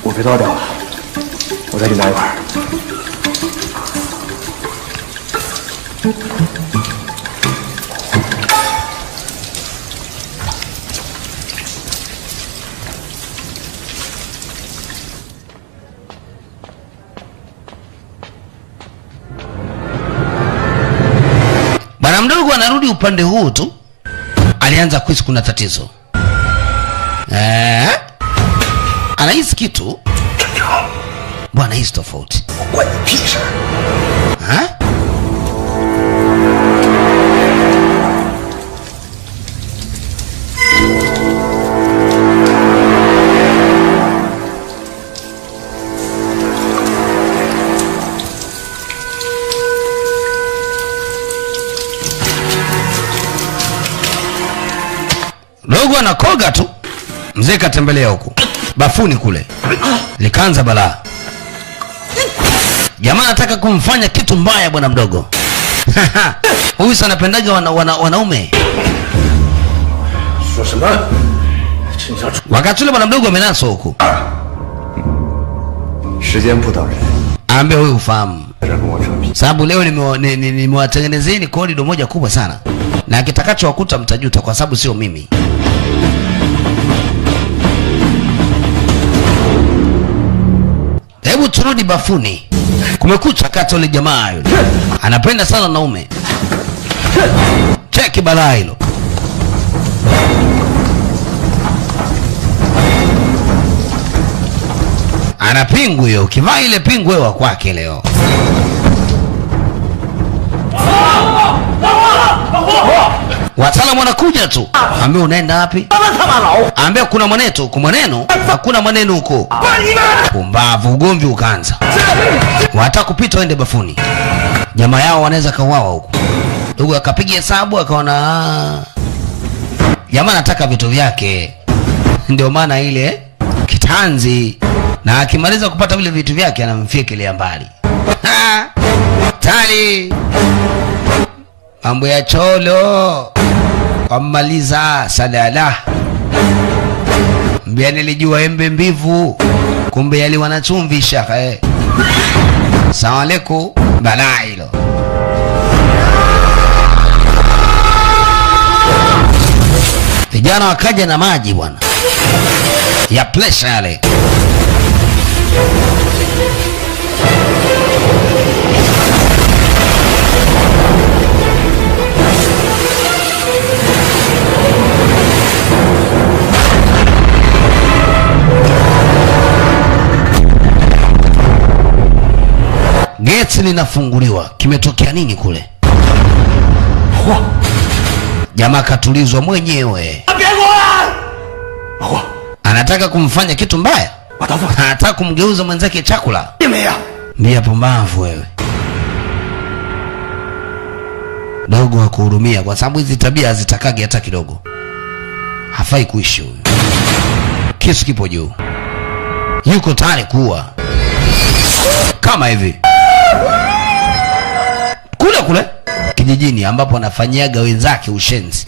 我被倒掉了，我再去拿一块。 Bwana mdogo anarudi upande huu tu. Alianza kuhisi kuna tatizo. Anahisi kitu. Bwana hisi tofauti. 关你屁事。 Dogo anakoga tu. Mzee katembelea huku. Bafuni kule. Likaanza balaa. Jamaa anataka kumfanya kitu mbaya bwana mdogo. Huyu sana anapendaga wanaume. 说什么？ Wakati ule bwana mdogo amenaswa huku. 时间不等人。 Ambe huyu ufahamu. Sababu leo nimewatengenezeni korido moja kubwa sana. Na kitakacho wakuta mtajuta kwa sababu sio mimi. Hebu turudi bafuni. Kumekucha kati yule jamaa yule. Anapenda sana naume. Cheki balaa hilo. Ana pingu hiyo. Ukivaa ile pingu wewe kwake leo. Wataalamu wanakuja tu. Ambia unaenda wapi? Ambia kuna mwanetu huko. Mwaneno? Hakuna mwaneno huko. Pumbavu, ugomvi ukaanza. Wataka kupita waende bafuni. Jamaa yao wanaweza kauawa huko. Ndugu akapiga hesabu akaona jamaa anataka vitu vyake. Ndio maana ile kitanzi na akimaliza kupata vile vitu vyake anamfiekelea mbali. Tali. Mambo ya cholo. Wamaliza sadala. Mbia nilijua embe mbivu. Kumbe yali wanachumvi shaka. Salamu alaikum. Balaa hilo. Vijana wakaja na maji bwana. Ya plesha yale. Geti linafunguliwa. Kimetokea nini kule? Jamaa katulizwa mwenyewe. Anataka kumfanya kitu mbaya. Anataka kumgeuza mwenzake chakula. Mbia pumbavu wewe. Dogo hakuhurumia kwa sababu hizi tabia hazitakagi hata kidogo. Hafai kuishi huyu. Kisu kipo juu. Yuko tayari kuua. Kama hivi. Kule kijijini ambapo anafanyiaga wenzake ushenzi.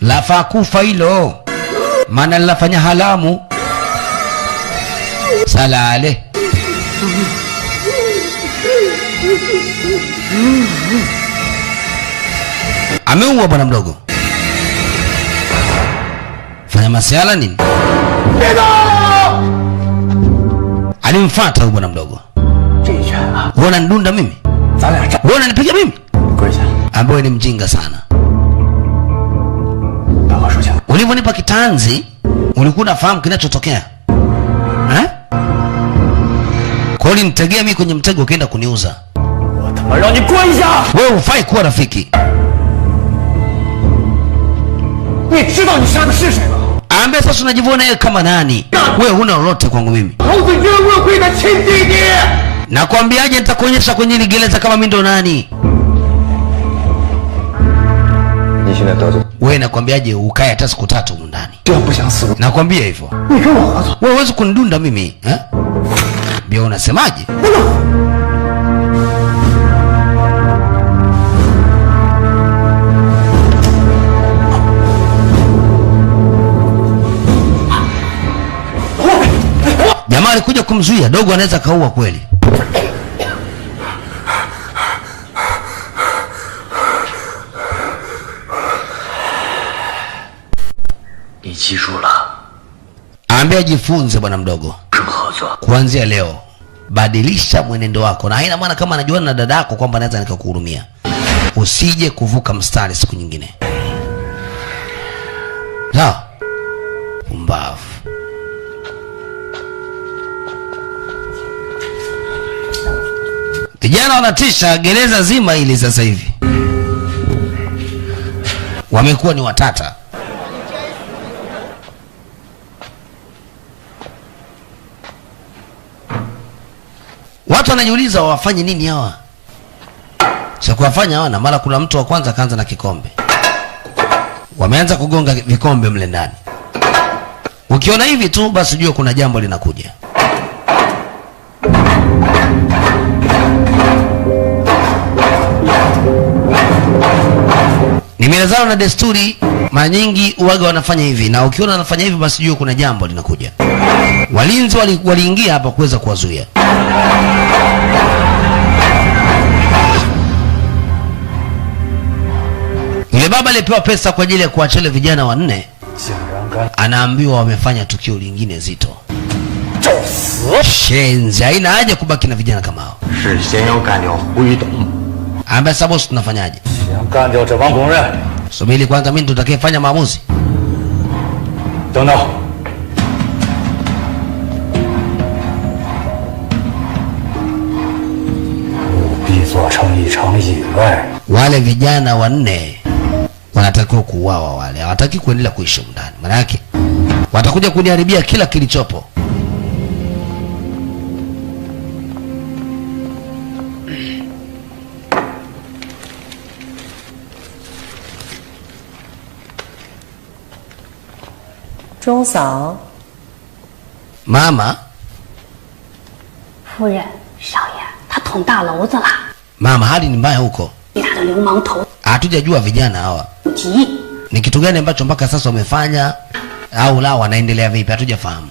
Lafaa kufa hilo, maana linafanya halamu. Salale. Ameua bwana mdogo. Fanya masiala nini? Alimfuata huyu bwana mdogo. Uona ndunda mimi? Uona nipiga mimi? Ambaye ni mjinga sana. Ulivyonipa kitanzi, ulikuwa unafahamu kinachotokea? Eh? Kwa hiyo nitegea mimi kwenye mtego ukaenda kuniuza. Wewe hufai kuwa rafiki. Ambe sasa unajivuona yeye kama nani? Wewe huna lolote kwangu mimi. Nakwambiaje nitakuonyesha kwenye ile gereza kama mimi ndo nani? Wewe nakwambiaje ukae hata siku 3 huko ndani. Nakwambia hivyo. Wewe huwezi kunidunda mimi, eh? Bia unasemaje? Jamaa alikuja kumzuia, dogo anaweza kaua kweli. Ambia jifunze bwana mdogo. Kuanzia leo badilisha mwenendo wako, na haina maana kama anajuana na dada yako kwamba naweza nikakuhurumia. Usije kuvuka mstari siku nyingine. Sawa? Umbavu. Vijana wanatisha gereza zima hili sasa hivi. Wamekuwa ni watata. Watu wanajiuliza wafanye nini hawa? Sio kuwafanya hawa, na mara kuna mtu wa kwanza kaanza na kikombe. Wameanza kugonga vikombe mle ndani. Ukiona hivi tu basi jua kuna jambo linakuja. Ni mila zao na desturi, mara nyingi uwaga wanafanya hivi, na ukiona wanafanya hivi basi jua kuna jambo linakuja. Walinzi waliingia hapa kuweza kuwazuia. Yule baba alipewa pesa kwa ajili ya kuachele vijana 4. Anaambiwa wamefanya tukio lingine zito. Shenzi, haina haja kubaki na vijana kama hao. Ambe sababu tunafanyaje? Subiri kwanza mimi tutakayefanya maamuzi. Wale vijana 4 wanatakiwa kuuawa, wale hawataki kuendelea kuishi ndani. Maana yake watakuja kuniharibia kila kilichopo. Mama. 夫人，少爷，他捅大篓子了。 Mama, hali ni mbaya huko. 他的流氓头。 Hatujajua vijana hawa ni kitu gani ambacho mpaka sasa wamefanya au la wanaendelea vipi, hatujafahamu.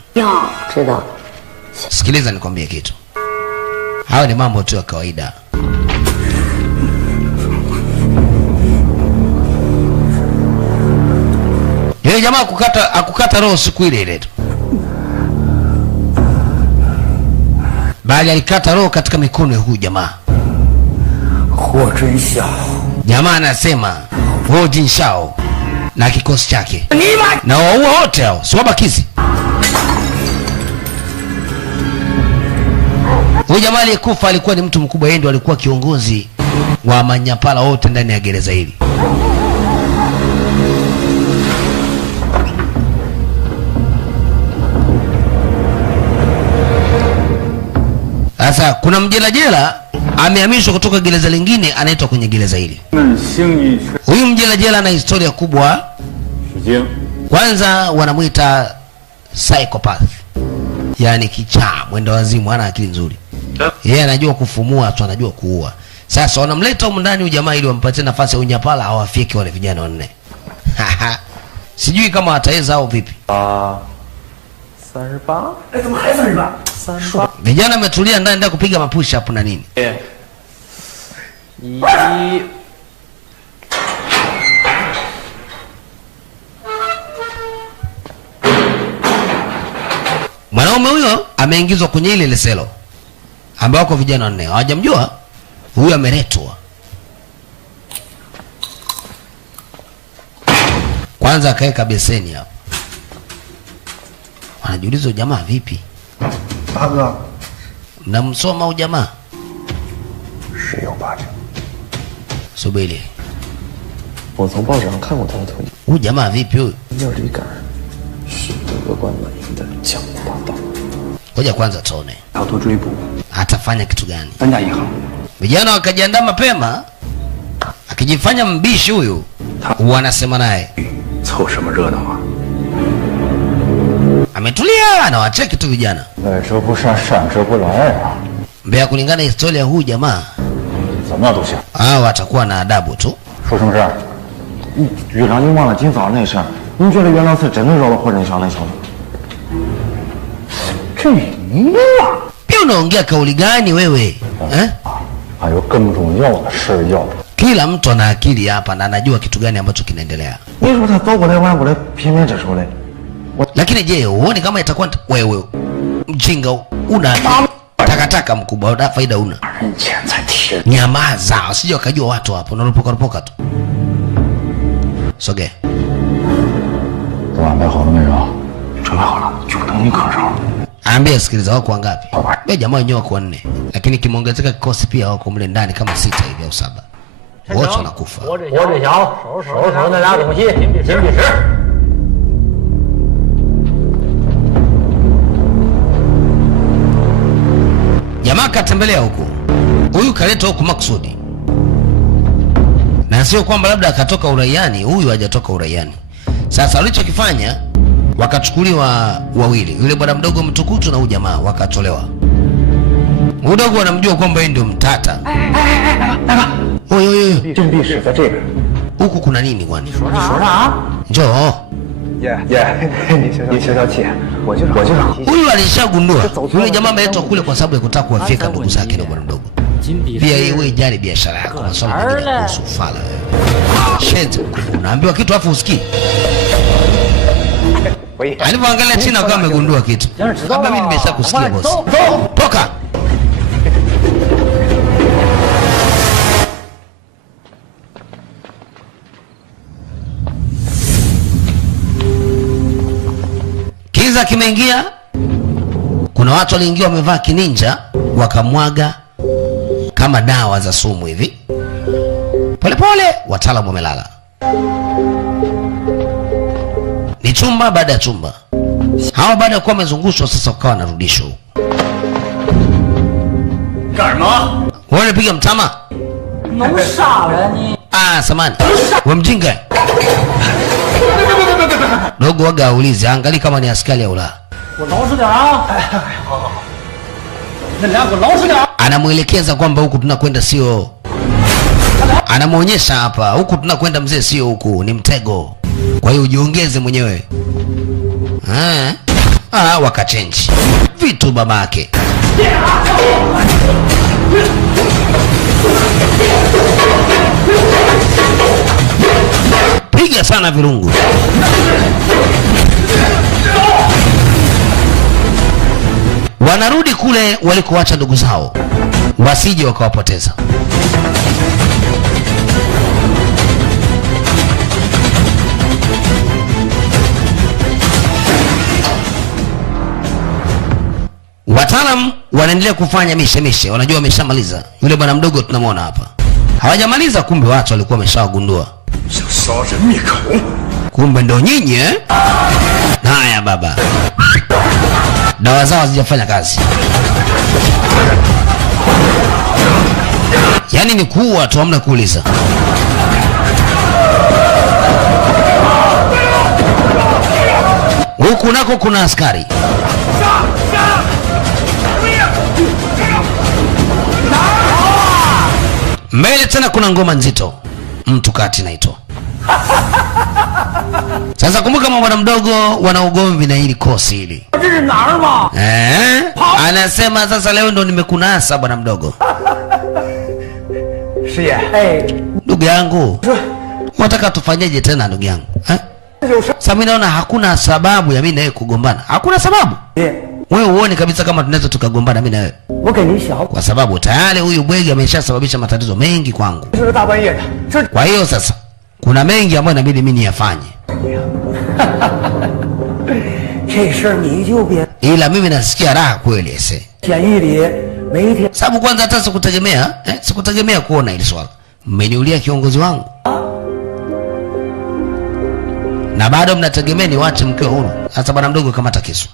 Sikiliza nikwambie kitu. Hawa ni mambo tu ya kawaida. Yule jamaa akukata roho siku ile ile tu. Bali alikata roho katika mikono ya huyu jamaa. Jamaa anasema Huo Jin Shao na kikosi chake na waua wote hao, siwabakizi. Huyu jamaa aliyekufa alikuwa ni mtu mkubwa, yeye ndo alikuwa kiongozi wa manyapala wote ndani ya gereza hili. Sasa kuna mjelajela amehamishwa kutoka gereza lingine, anaitwa kwenye gereza hili. Huyu mjelajela ana historia kubwa. Kwanza wanamuita psychopath, yani kichaa, mwenda wazimu, hana akili nzuri. Yeye anajua kufumua tu, anajua kuua. Sasa wanamleta huko ndani ujamaa ili wampatie nafasi ya unyapala hawafiki wale vijana wanne. Sijui kama wataweza au vipi. 38.怎么还38？ 38。 Vijana wametulia ndani ndio kupiga mapush up na nini. Mwanaume huyo ameingizwa kwenye ile leselo ambao wako vijana wanne. Hawajamjua huyu ameletwa. Kwanza akaeka beseni hapo. Wanajiuliza jamaa vipi? 大哥， Mnamsoma ujamaa? 十有八九。 Subiri. 我从报纸上看过他的腿。 Huyu jamaa vipi huyu? 料理感是恶贯满盈的江湖大盗。 Ngoja kwanza tuone. 要多追捕， Atafanya kitu gani? 单加一行。 Vijana wakajiandaa mapema. Akijifanya mbishi huyu. Wanasema naye. 凑什么热闹啊？ Ametulia na wacheki tu vijana. 来者不善，善者不来啊！ Mbea kulingana historia huyu jamaa. 怎么样都行。 Watakuwa na adabu tu. 说什么事儿？局长，您忘了今早那事儿？您觉得袁老四真能饶了霍振祥那小子？这你呀！ Pia unaongea kauli gani wewe? Eh? 还有更重要的事要。 Kila mtu ana akili hapa na anajua kitu gani ambacho kinaendelea. 你说他走过来弯过来，偏偏这时候来。 Lakini je, uone kama itakuwa wewe mjinga una takataka mkubwa una faida una. Nyamaza, usije wakajua watu hapo unalopoka tu. Sogea. 都安排好了没有？准备好了，就等你吭声。 Ambia sikiliza wako wangapi? Wewe jamaa wenyewe wako 4. Lakini kimeongezeka kikosi pia wako mle ndani kama 6 hivi au 7. Wote wanakufa. 我这小手上那俩东西，金币石。 Jamaa katembelea huku. Huyu kaleta huku maksudi. Na sio kwamba labda akatoka uraiani, huyu hajatoka uraiani. Sasa walichokifanya wakachukuliwa wawili. Yule bwana mdogo mtukutu na huyu jamaa wakatolewa. Mdogo anamjua kwamba yeye ndio mtata. Oyo. 金币石在这边。 Huku kuna nini kwani? 说啥？ Njoo. 你消消气，我就是。 Huyu alishagundua. Yule jamaa ameletwa kule kwa sababu ya kutaka kuwafika ndugu zake na bwana mdogo. Pia yeye jali biashara yako na swala mengine kuhusu ufala wewe. Shit, unaambiwa kitu afu usikii. Alipoangalia chini kama amegundua kitu. Kama mimi nimeshakusikia boss. Toka. Kiza kimeingia. Kuna watu waliingia wamevaa kininja wakamwaga kama dawa za sumu hivi. Polepole wataalamu wamelala. Ni chumba baada ya chumba. Hawa baada ya kuwa wamezungushwa sasa wakawa wanarudishwa. Karma. Wewe piga mtama. 弄傻了你！ Samani. Wewe mjinga. Dogo waga aulize angalia kama ni askari au la. 我老实点啊！好。那俩给我老实点。 Anamuelekeza kwamba huku tunakwenda sio. Anamuonyesha hapa huku tunakwenda mzee sio huku ni mtego. Kwa hiyo ujiongeze mwenyewe. Wakachange vitu babake. Piga sana virungu. Wanarudi kule walikoacha ndugu zao. Wasije wakawapoteza. Wataalam wanaendelea kufanya mishemishe, wanajua wameshamaliza. Yule bwana mdogo tunamwona hapa. Hawajamaliza kumbe watu walikuwa wameshawagundua. Kumbe ndo nyinyi eh? Haya baba. Dawa zao hazijafanya kazi. Yaani ni kuua tu hamna kuuliza. Huku nako kuna askari. Mbele tena kuna ngoma nzito. Mtu kati naitwa. Sasa kumbuka bwana mdogo wana ugomvi na hili kosi hili. Anasema sasa leo ndo nimekunasa bwana mdogo. Ndugu yangu. Unataka tufanyeje tena ndugu yangu? Sasa mimi naona hakuna sababu ya mimi na wewe kugombana. Hakuna sababu. Wewe uone kabisa kama tunaweza tukagombana mimi na wewe. Kwa sababu tayari huyu bwege ameshasababisha matatizo mengi kwangu. Kwa hiyo sasa kuna mengi ambayo inabidi mimi niyafanye. Ila mimi nasikia raha kweli ese. Sababu kwanza hata sikutegemea kuona hili swala. Mmeniulia kiongozi wangu. Na bado mnategemea niwache mkiwa huru. Sasa bwana mdogo kamata kisu.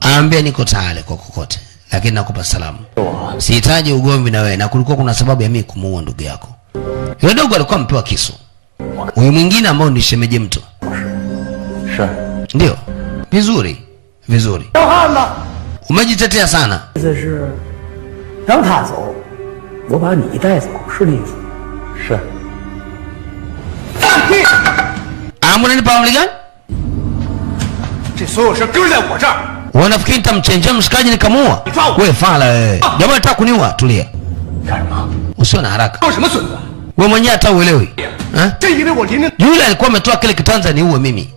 Ambia niko tayari kwa kokote, lakini nakupa salamu. Sihitaji ugomvi na wewe, na kulikuwa kuna sababu ya mimi kumuua ndugu yako. Yule dogo alikuwa mpewa kisu. Huyu mwingine ambao ni shemeji mtu. Ndio. Vizuri. Umejitetea sana. Unanipa amri gani? Wanafikiri nitamchenjea mshikaji nikamuua? Wewe fala wewe. Jamaa anataka kuniua, tulia. Usio na haraka. Wewe mwenyewe hata uelewi. Yule alikuwa ametoa kile kitanza niue mimi.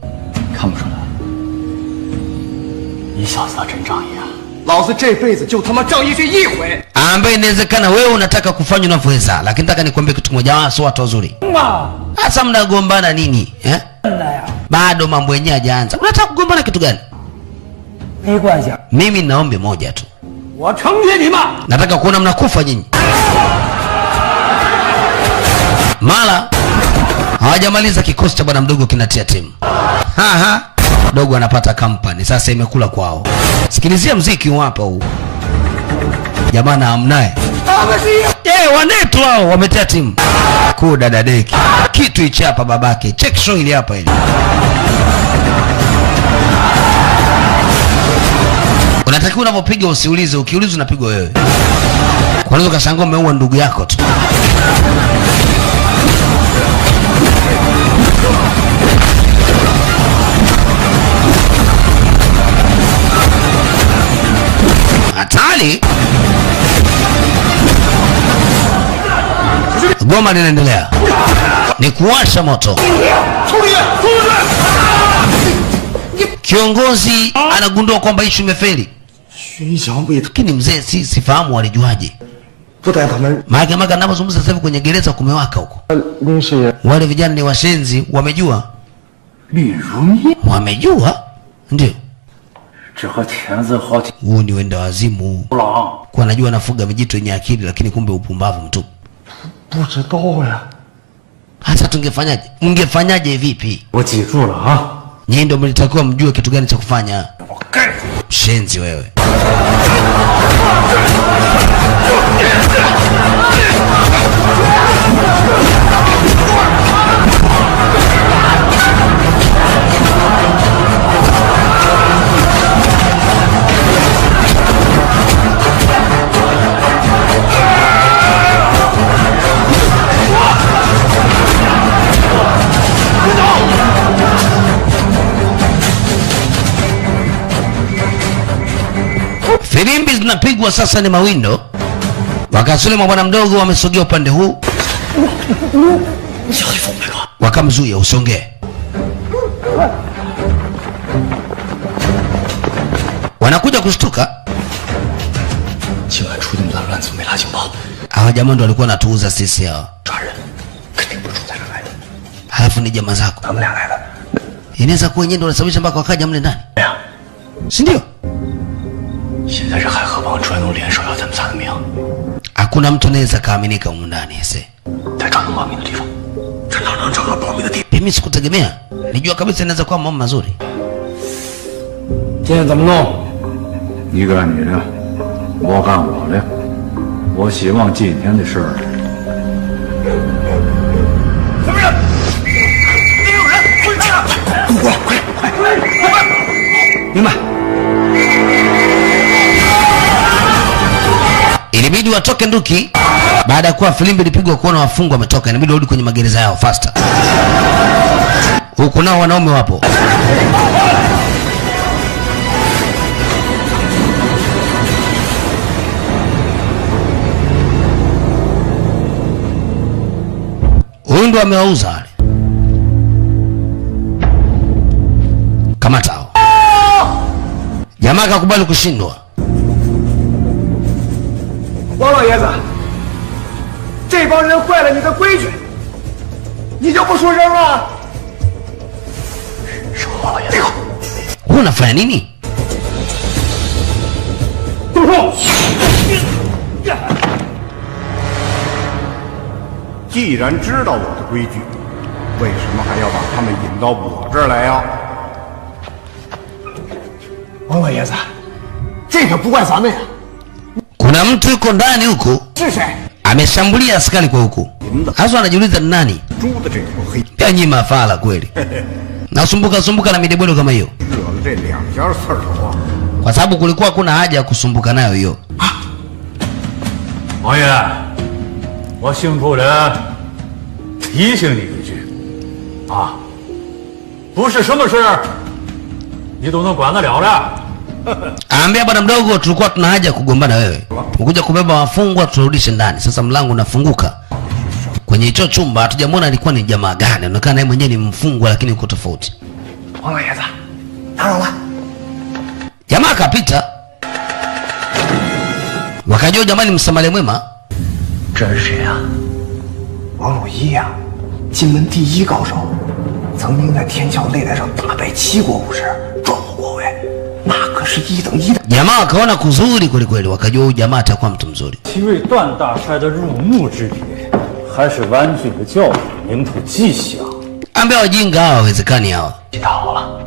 Ambaye inawezekana wewe unataka kufanya unavyoweza, lakini nataka nikwambie kitu kimoja, sio watu wazuri. Sasa mnagombana nini? Bado mambo yenyewe hajaanza. Unataka kugombana kitu gani? Mimi naombe moja tu. Nataka kuona mnakufa nyinyi. Mala hawajamaliza kikosi cha bwana mdogo kinatia timu. Dogo anapata kampani. Sasa imekula kwao. Sikilizia mziki hapa huu. Jamaa na amnaye. Wanetu wao wametia timu. Kuda deki. Kitu hichi hapa babake. Check show ili hapa ili. Unatakiwa unapopiga usiulize, ukiuliza unapigwa wewe. Kwa nini ukashangaa umeua ndugu yako tu? Hatari. Goma linaendelea. Ni kuwasha moto. Kiongozi anagundua kwamba ishu imefeli. Lakini mzee sifahamu walijuaje. Maana ninapozungumza sasa hivi kwenye gereza kumewaka huko. Wale vijana ni washenzi, wamejua. Wamejua? Ndio. Huu ni wenda wazimu. Kwa najua nafuga vijito yenye akili lakini kumbe upumbavu mtu. Hata tungefanyaje? Ungefanyaje vipi? Nyinyi ndio mlitakiwa mjue kitu gani cha kufanya. Shenzi wewe. Filimbi zinapigwa sasa ni mawindo. Wakasule mwa bwana mdogo wamesogea upande huu. Wakamzuia usongee. Wanakuja kushtuka. Hawa jamaa ndio walikuwa wanatuuza sisi hawa. Halafu ni jamaa zako. Inaweza kuwa yeye ndio anasababisha mpaka wakaja mle ndani. Si ndio? Hakuna mtu anaweza kaaminika huko ndani ese. Mimi sikutegemea. Nijua kabisa inaweza kuwa mambo mazuri. 明白。 Ilibidi watoke nduki baada ya kuwa filimbi ilipigwa kuona wafungwa wametoka, inabidi warudi kwenye magereza yao faster. Huku nao wanaume wapo. Huyu ndo amewauza wale. Kamata hao. Jamaa akakubali kushindwa. 王老爷子，这帮人坏了你的规矩，你就不出声了？是我，王老爷子。Unafanya nini? 住手！既然知道我的规矩，为什么还要把他们引到我这儿来呀？王老爷子，这可不怪咱们呀。 Kuna mtu yuko ndani huku ameshambulia askari kwa huku. Hasa anajiuliza ni nani? Pia nyinyi mafala kweli. Nasumbuka na midebolo kama hiyo. Kwa sababu kulikuwa kuna haja ya kusumbuka nayo hiyo. 王爷，我姓朱人提醒你一句，啊，不是什么事你都能管得了的。 Ambia bwana mdogo, tulikuwa tuna haja kugombana wewe. Ukuja kubeba wafungwa turudishe ndani. Sasa mlango unafunguka. Kwenye hicho chumba hatujamwona alikuwa ni jamaa gani. Inaonekana yeye mwenyewe ni mfungwa lakini uko tofauti. 王老爷子，打扰了。 Jamaa akapita. Wakajua jamani msamaria mwema. 这是谁啊？王老一呀，金门第一高手，曾经在天桥擂台上大败7国武士，壮获国威。 那可是1等1的。 Jamaa wakaona kuzuri kweli kweli, wakajua huyu jamaa atakuwa mtu mzuri. 其为段大帅的入幕之笔，还是婉君的教育名出迹象。Ambia wajinga hawa hawezekani hawa. 打好了。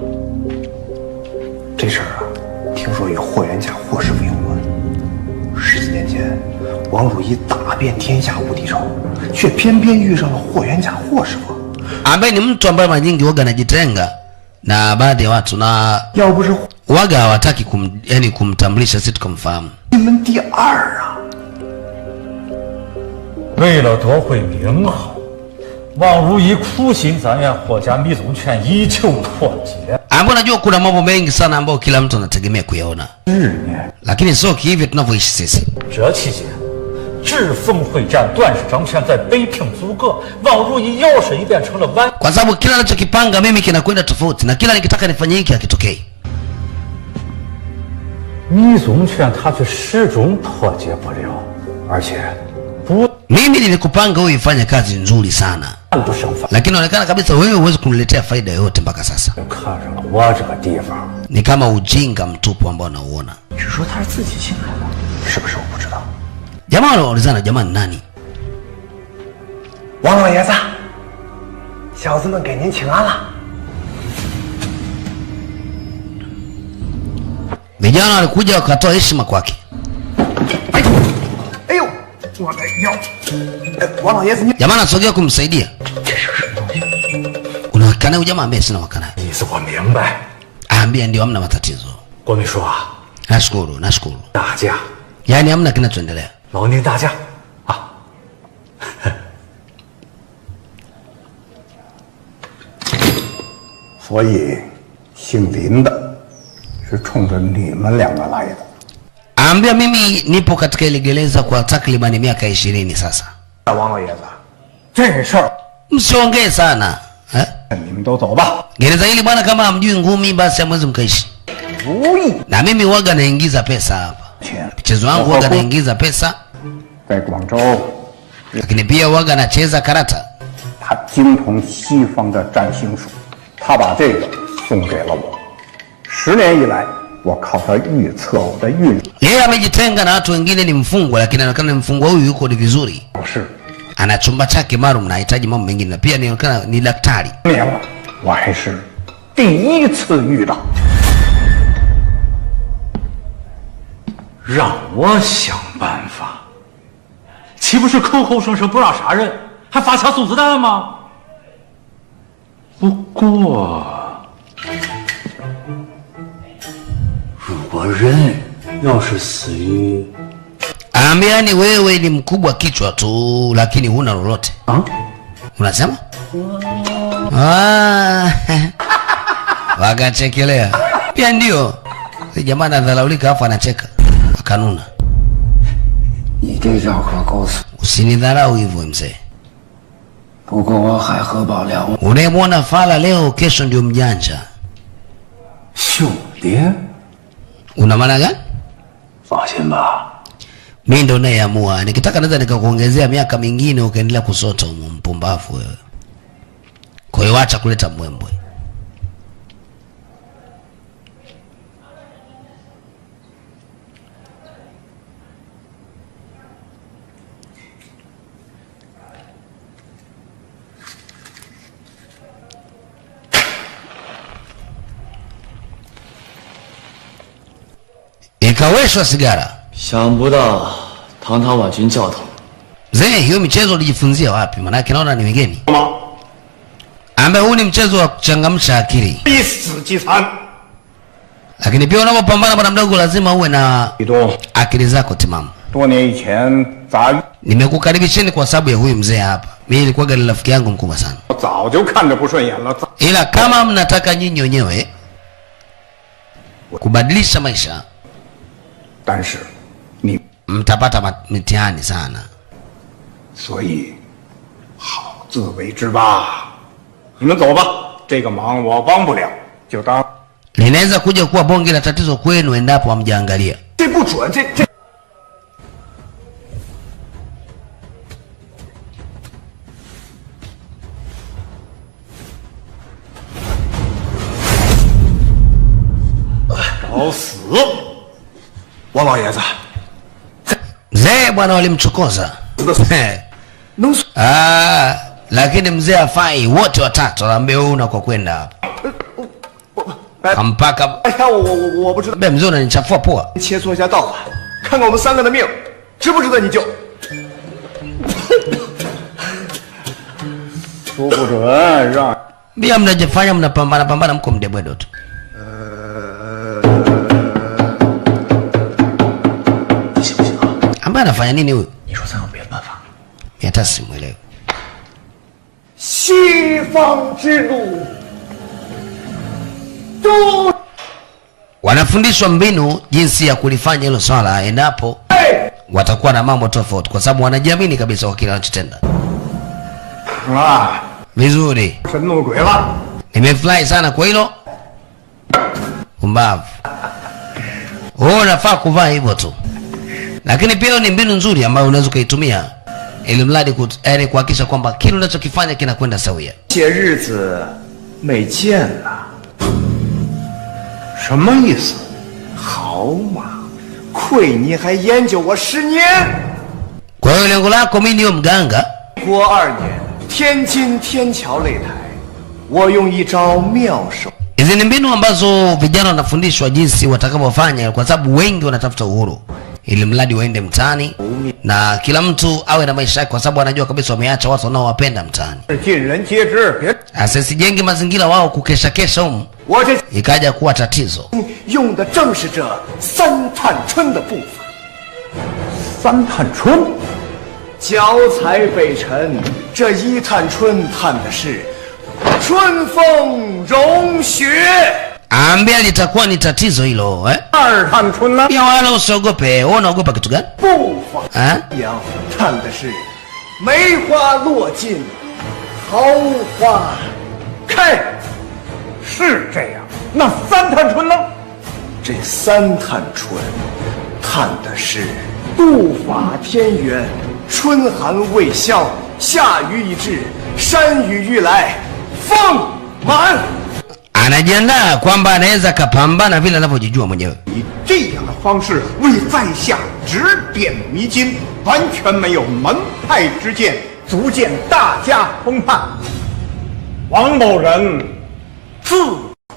这事儿啊，听说与霍元甲、霍师傅有关。10几年前，王汝一打遍天下无敌手，却偏偏遇上了霍元甲、霍师傅。 Ambaye ni mtu ambaye mara nyingi waga anajitenga na baadhi ya watu na waga hawataki kumtambulisha sisi tukamfahamu. 金门第2啊！为了夺回名号，王如意苦心钻研霍家密宗拳，以求破解。 Ambapo najua kuna mambo mengi sana ambayo kila mtu anategemea kuyaona. Lakini sio hivyo tunavyoishi sisi. 这期间，智凤会战段氏掌权在北平阻隔，王如意摇身一变成了完。 Kwa sababu kila anachokipanga mimi kinakwenda tofauti na kila nikitaka nifanye hiki hakitokei. 密宗拳他却始终破解不了，而且不。 Mimi nilikupanga wewe ifanye kazi nzuri sana. Lakini inaonekana kabisa wewe huwezi kuniletea faida yoyote mpaka sasa. Ni kama ujinga mtupu ambao nauona. 只说他是自己进来的，是不是我不知道。 Jamaa wanaulizana jamaa ni nani? 王老爷子，小子们给您请安了。 Vijana walikuja wakatoa heshima kwake. 哎呦，我的腰！王老爷子，你 Jamaa anasogea kumsaidia. 这是什么东西？ Unaonekana huyu jamaa ambaye sina wakana. 意思我明白。 Ambia ndio hamna matatizo. 国民说啊， Nashukuru, nashukuru. 大家， Yaani hamna kinachoendelea. 劳您大驾啊。所以，姓林的是冲着你们2个来的。 Ambia mimi nipo katika ile gereza kwa takribani miaka 20 sasa. 王老爷子，这事儿 Msiongee sana. 你们都走吧。 Gereza hili bwana kama hamjui ngumi basi hamwezi mkaishi. Na mimi waga naingiza pesa hapa. Mchezo wangu waga naingiza pesa. 在广州， Lakini pia waga nacheza karata. 他精通西方的占星术，他把这个送给了我。10年以来，我靠他预测我的运。 Yeye amejitenga na watu wengine ni mfungwa, lakini anaonekana mfungwa huyu yuko ni vizuri. 是 Ana chumba chake maalum na anahitaji mambo mengine na pia inaonekana ni daktari. 年了，我还是第1次遇到。 让我想办法，岂不是口口声声不让杀人，还发枪送子弹吗？不过，我人要是死于 Ambiani wewe ni mkubwa kichwa tu lakini huna lolote. Unasema? Wakachekelea. Pia ndio. Si jamaa anadhalaulika afu anacheka. Akanuna. Usinidharau hivyo mzee. Unayemwona fala leo kesho ndio mjanja. Una maana gani? Mimi ndo nayeamua. Nikitaka naweza nikakuongezea miaka mingine ukaendelea kusota mpumbavu wewe. Kwa hiyo acha kuleta mbwembwe. Ikaweshwa sigara. 想不到堂堂婉君教头 Zee, hiyo michezo ulijifunzia wapi? Maana yake naona ni wengine. Ambaye huu ni mchezo wa kuchangamsha akili. Lakini pia unapopambana bwana mdogo lazima uwe na akili zako timamu. Nimekukaribisheni kwa sababu ya huyu mzee hapa. Mimi nilikuwa gani rafiki yangu mkubwa sana. Ila kama mnataka nyinyi wenyewe kubadilisha maisha, mtapata mitihani sana. 所以好自为之吧。你们走吧，这个忙我帮不了，就当 linaweza kuja kuwa bonge la tatizo kwenu endapo hamjaangalia. 这不准，这 找死！王老爷子， Mzee bwana walimchokoza. Lakini mzee afai wote watatu anaambia wewe unako kwenda hapa. Kampaka. 哎呀，我不知道。 Be mzee unanichafua poa. 切磋一下道法，看看我们三个的命值不值得你救。说不准让 Bia mnajifanya mnapambana mko mdebwedo tu. Ambaye anafanya nini huyu? 你说咱有别的办法？ Hata simuelewi. 西方之路都 Wanafundishwa mbinu jinsi ya kulifanya hilo swala endapo watakuwa na mambo tofauti kwa sababu wanajiamini kabisa kwa kile wanachotenda. Vizuri. Nimefurahi sana kwa hilo. Umbavu. Unafaa kuvaa hivyo tu. Lakini pia ni mbinu nzuri ambayo unaweza kuitumia ili mradi kuhakikisha kwamba kile unachokifanya kinakwenda sawia. 些日子没见了，什么意思？好嘛，亏你还研究我10年。 Kwa hiyo lengo lako mimi niyo mganga. 国2年，天津天桥擂台，我用一招妙手。 Hizi ni mbinu ambazo vijana wanafundishwa jinsi watakavyofanya kwa sababu wengi wanatafuta uhuru. Ili mradi waende mtaani na kila mtu awe na maisha yake kwa sababu anajua kabisa wameacha watu wanaowapenda mtaani. Asisijenge mazingira wao kukesha kesha humu. Ikaja kuwa tatizo. 用的正是这三探春的步伐。三探春，脚踩北辰，这一探春探的是春风融雪。 Ambia litakuwa ni tatizo hilo, eh? 二探春呢？ Pia wala usiogope. Wewe unaogopa kitu gani? 步伐阳探的是梅花落尽，桃花开。是这样。那三探春呢？这三探春探的是度法天圆，春寒未消，夏雨已至，山雨欲来，风满。 Anajiandaa kwamba anaweza kapambana vile anavyojijua mwenyewe. 以这样的方式为在下指点迷津，完全没有门派之见，足见大家风范。王某人自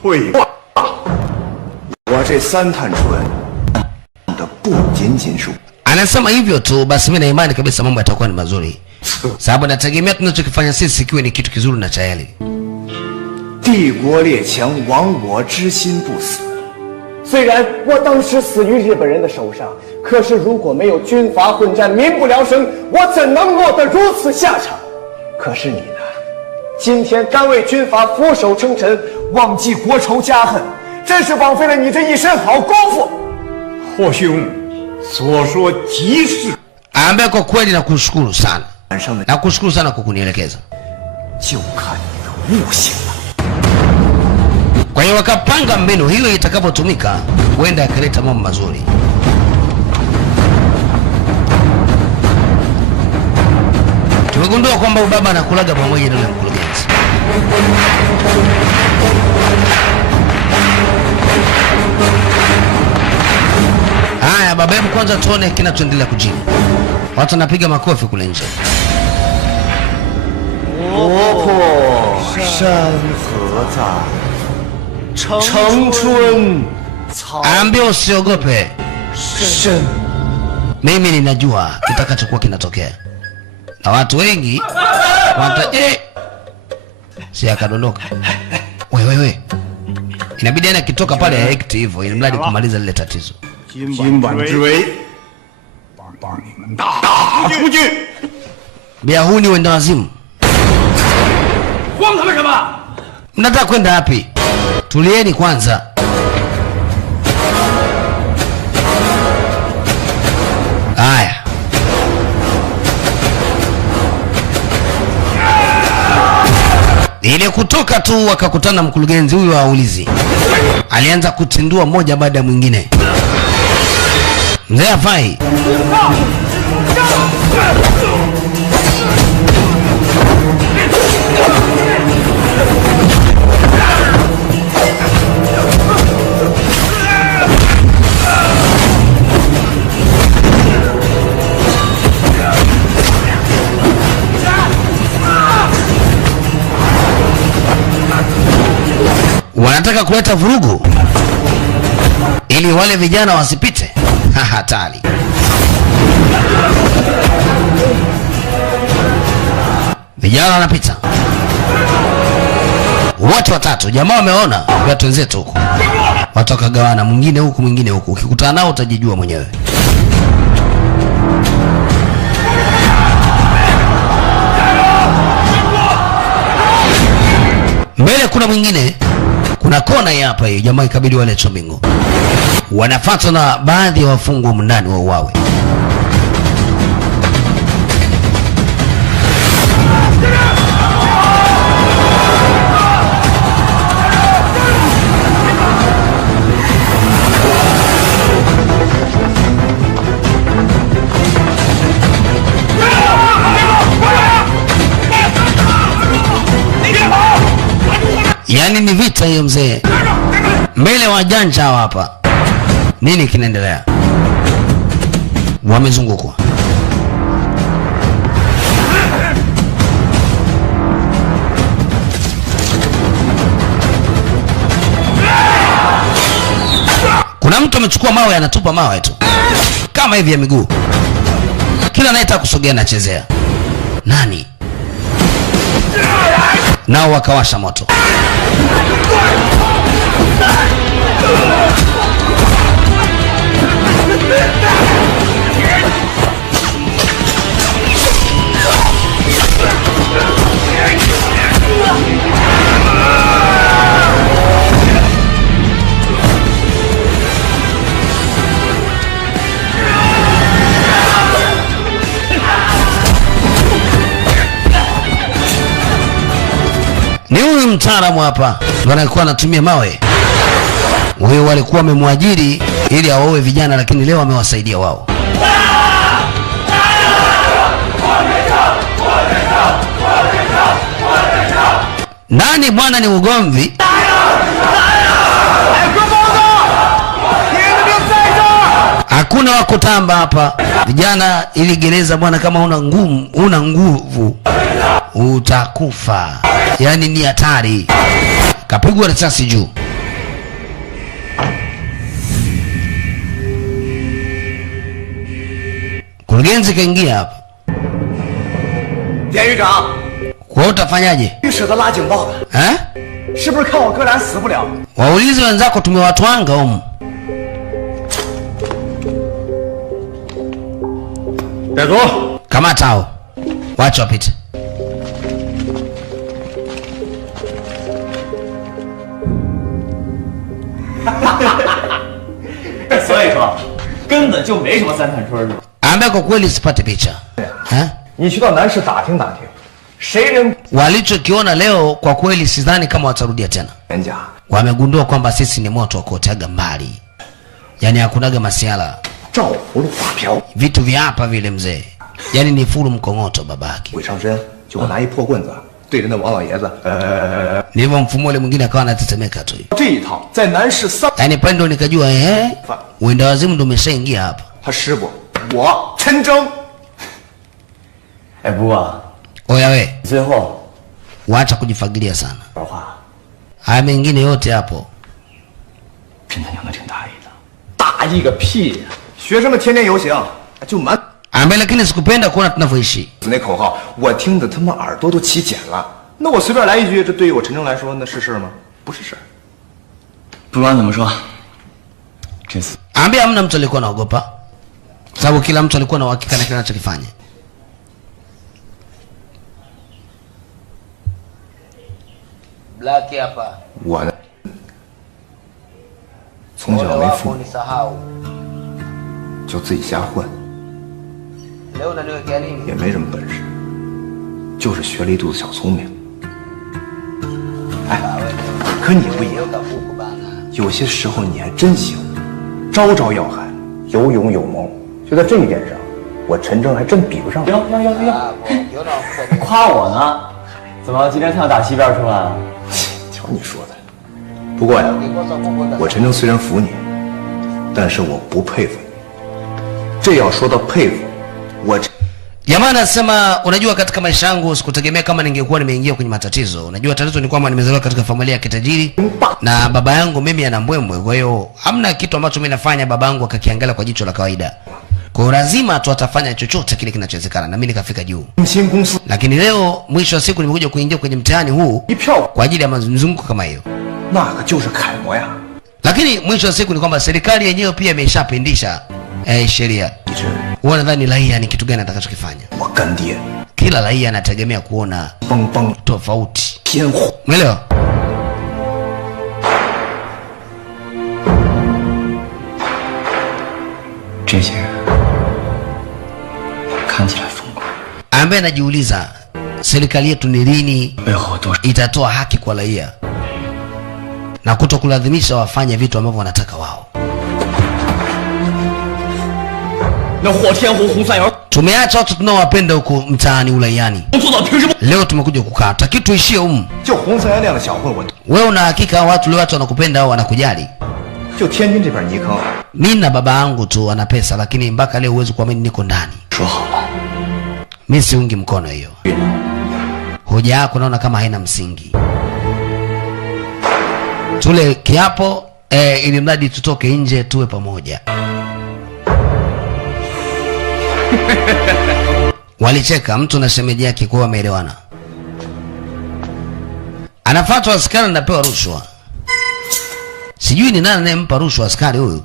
愧挂。我这三探春的不仅仅是 Anasema hivyo tu basi mimi na imani kabisa mambo yatakuwa ni mazuri. Sababu nategemea tunachokifanya sisi kiwe ni kitu kizuri na cha heri. 帝国列强亡我之心不死，虽然我当时死于日本人的手上，可是如果没有军阀混战，民不聊生，我怎能落得如此下场？可是你呢？今天甘为军阀俯首称臣，忘记国仇家恨，真是枉费了你这一身好功夫。霍兄所说极是。Ambaye kwa kweli nakushukuru sana. Nakushukuru sana kwa kunielekeza. 就看你的悟性了。 Kwa hiyo wakapanga mbinu hiyo, itakapotumika huenda akaleta mambo mazuri. Tumegundua kwamba ubaba anakulaga pamoja na mkurugenzi. Haya baba, hebu kwanza tuone kinachoendelea kujini. Watu wanapiga makofi kule nje. 国破山河在，城春草。 Ambia usiogope. 深。 Mimi ninajua kitakachokuwa kinatokea. Na watu wengi si akadondoka. Wewe. Inabidi ana kitoka pale act hivyo ili mradi kumaliza lile tatizo. 今晚之围，帮你们打出去！ Biahuni wenda wazimu. 慌他们什么？ Mnataka kwenda wapi? Tulieni kwanza. Haya. Ile kutoka tu wakakutana mkurugenzi huyu wa ulizi. Alianza kutindua mmoja baada ya mwingine. Mzee afai. Wanataka kuleta vurugu ili wale vijana wasipite. Hatari. Vijana wanapita wote watatu. Jamaa wameona watu wenzetu huko, watu wakagawana, mwingine huku mwingine huku. Ukikutana nao utajijua mwenyewe. Mbele kuna mwingine, kuna kona hii hapa hii. Jamaa ikabidi wale chomingo wanafuatwa na baadhi ya wafungwa mndani wa uwawe. Yaani ni vita hiyo mzee. Mbele wajanja hapa. Nini kinaendelea? Wamezungukwa. Kuna mtu amechukua mawe, anatupa mawe tu kama hivi ya miguu. Kila anayetaka kusogea anachezea. Nani? Nao wakawasha moto. Ni huyu mtaalamu hapa ndio anakuwa anatumia mawe. Huyo walikuwa wamemwajiri ili awaue vijana, lakini leo amewasaidia wao. Nani bwana, ni ugomvi. Hakuna wa kutamba hapa. Vijana, ili gereza bwana, kama una nguvu utakufa. Yaani ni hatari. Kapigwa risasi juu. Kurugenzi kaingia hapa. 典狱长， Kwa utafanyaje? 你舍得拉警报的？ Eh? 是不是看我哥俩死不了？ Waulize wenzako tumewatwanga humu. 带走。Kamata hao. Wacha wapite. 所以说，根本就没什么三探春是吧？Ambia kwa kweli sipate picha. 你去到南市打听打听，谁人 walichokiona leo kwa kweli sidhani kama watarudia tena. 人家 Wamegundua kwamba sisi ni moto wa kuotaga mbali. Yaani hakunaga masiala. 照葫芦画瓢 Vitu vya hapa vile mzee. Yaani ni furu mkongoto babake. 鬼上身，就我拿一破棍子对着那王老爷子， Ndivyo mfumo ule mwingine akawa anatetemeka tu. 这一套在南市3， Yaani pale ndo nikajua uenda wazimu ndo umeshaingia hapa. 他师傅我陈征。 哎，不过 Oya we, 最后 waacha kujifagilia sana. 说话 Haya mengine yote hapo. 真他娘的挺大意的。 大意个屁呀！学生们天天游行，就满 Ambaye lakini sikupenda kuona tunavyoishi. 那口号，我听得他妈耳朵都起茧了。那我随便来一句，这对于我陈征来说，那是事吗？不是事。 不管怎么说，这次 Ambaye hamna mtu alikuwa anaogopa. Sababu kila mtu alikuwa na uhakika na kile anachokifanya. Black hapa. 我呢，从小没父母，就自己瞎混，也没什么本事，就是学了一肚子小聪明。哎，可你不一样，有些时候你还真行，招招要害，有勇有谋。就在这一点上，我陈征还真比不上。哟，夸我呢？怎么今天看到打西边出来了？ 瞧你说的。不过呀，我陈征虽然服你，但是我不佩服你。这要说到佩服，我Jamaa anasema unajua katika maisha yangu sikutegemea kama ningekuwa nimeingia kwenye matatizo. Unajua tatizo ni kwamba nimezaliwa katika familia ya kitajiri na baba yangu mimi ana mbwembwe. Kwa hiyo hamna kitu ambacho mimi nafanya baba yangu akakiangalia kwa jicho la kawaida. Kwa hiyo lazima tu atafanya chochote kile kinachowezekana na mimi nikafika juu. Lakini leo mwisho wa siku nimekuja kuingia kwenye mtihani huu kwa ajili ya mzunguko kama hiyo. Lakini mwisho wa siku ni kwamba serikali yenyewe pia imeshapindisha sheria. Wewe nadhani raia ni kitu gani atakachokifanya? Kila raia anategemea kuona tofauti. Umeelewa? Ambaye anajiuliza serikali yetu ni lini itatoa haki kwa raia na kutokulazimisha wafanye vitu ambavyo wanataka wao. Tumeacha watu tunaowapenda huko mtaani ulaiani. Leo tumekuja kukaa. Taki tuishie humu. Wewe una hakika watu leo watu wanakupenda au wanakujali? Mimi na baba yangu tu ana pesa lakini mpaka leo huwezi kuamini niko ndani. Mimi siungi mkono hiyo. Hoja yako naona kama haina msingi. Tule kiapo ili mradi tutoke nje tuwe pamoja. Walicheka mtu na shemeji yake kwa wameelewana. Anafuatwa askari anapewa rushwa. Sijui ni nani anayempa rushwa askari huyu.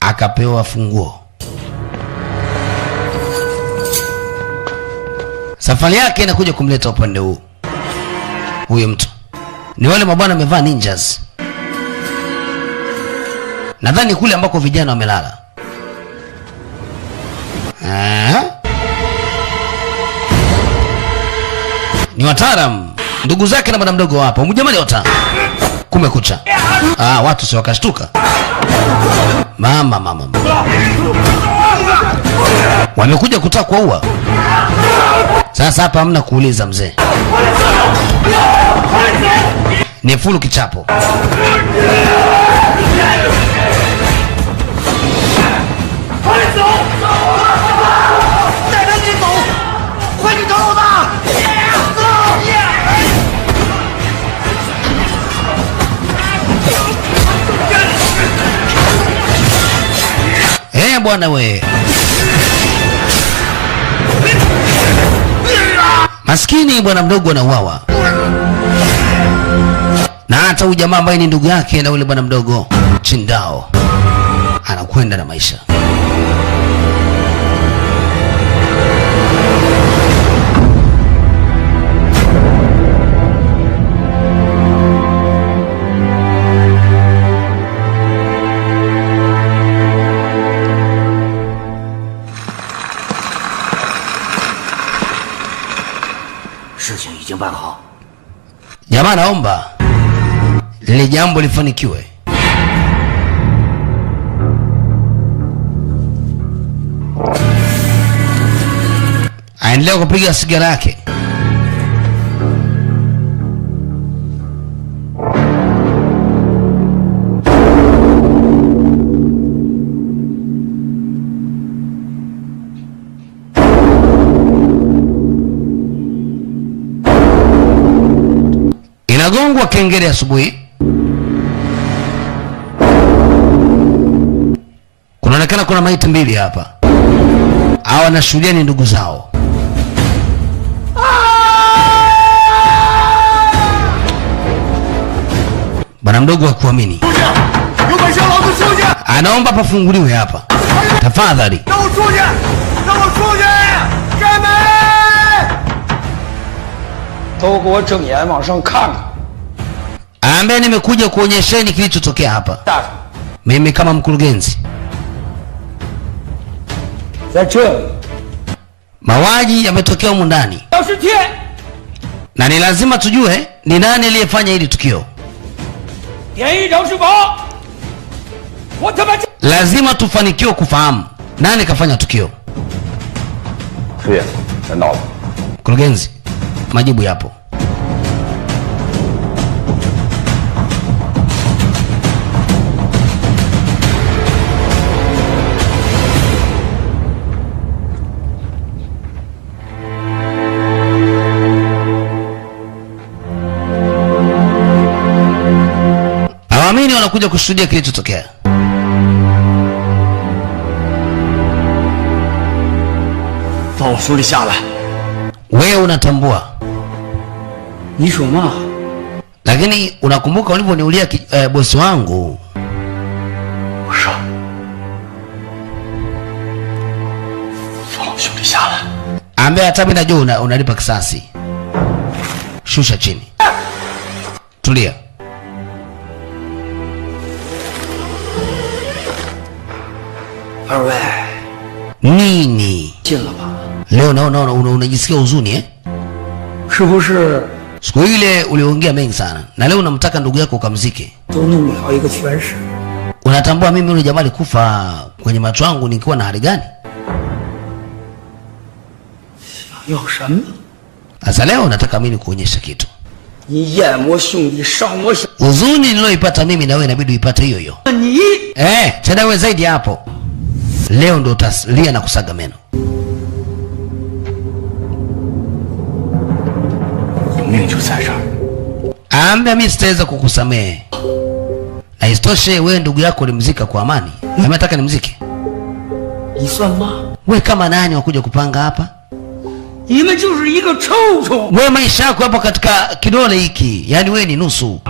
Akapewa funguo. Safari yake inakuja kumleta upande huu. Huyo mtu ni wale mabwana wamevaa ninjas. Nadhani kule ambako vijana wamelala. Ni wataalamu. Ndugu zake na bwana mdogo wapo. Mjamani wata. Kumekucha. Watu si wakashtuka. Mama. Wamekuja kutaka kuua. Sasa hapa hamna kuuliza mzee. Ni fulu kichapo. Bwana we. Maskini bwana mdogo anauawa. Na hata huyu jamaa ambaye ni ndugu yake na yule bwana mdogo Chindao anakwenda na maisha. 办好。 Jamaa naomba lile jambo lifanikiwe. Aendelea kupiga sigara yake. Inagongwa kengele asubuhi. Kunaonekana kuna maiti mbili hapa. Hawa wanashuhudia ni ndugu zao. Bwana mdogo wa kuamini anaomba pafunguliwe hapa. Tafadhali. Ambaye nimekuja kuonyesheni kilichotokea hapa. Mimi kama mkurugenzi. Mauaji yametokea humu ndani. Na ni lazima tujue ni nani aliyefanya hili tukio. Lazima tufanikiwe kufahamu nani kafanya tukio. Mkurugenzi, majibu yapo. Hawaamini wanakuja kushuhudia kilichotokea. Wewe unatambua. Lakini unakumbuka ulivyoniulia bosi wangu. Ambaye hata mimi najua unalipa kisasi. Shusha chini. Tulia. Nini? Leo naona unajisikia huzuni eh? Siku ile uliongea mengi sana na leo unamtaka ndugu yako ukamzike. Unatambua mimi yule jamaa alikufa kwenye macho yangu nikiwa na hali gani? Sasa leo nataka mimi kuonyesha kitu. Huzuni niloipata mimi na wewe inabidi uipate hiyo hiyo. Tena wewe zaidi hapo. Leo ndo utalia na kusaga meno. Ambia mimi sitaweza kukusamehe. Na isitoshe wewe ndugu yako ulimzika kwa amani. Mimi nataka nimzike. Wewe kama nani wakuja kupanga hapa? Wewe maisha yako hapo katika kidole hiki. Yaani wewe ni nusu.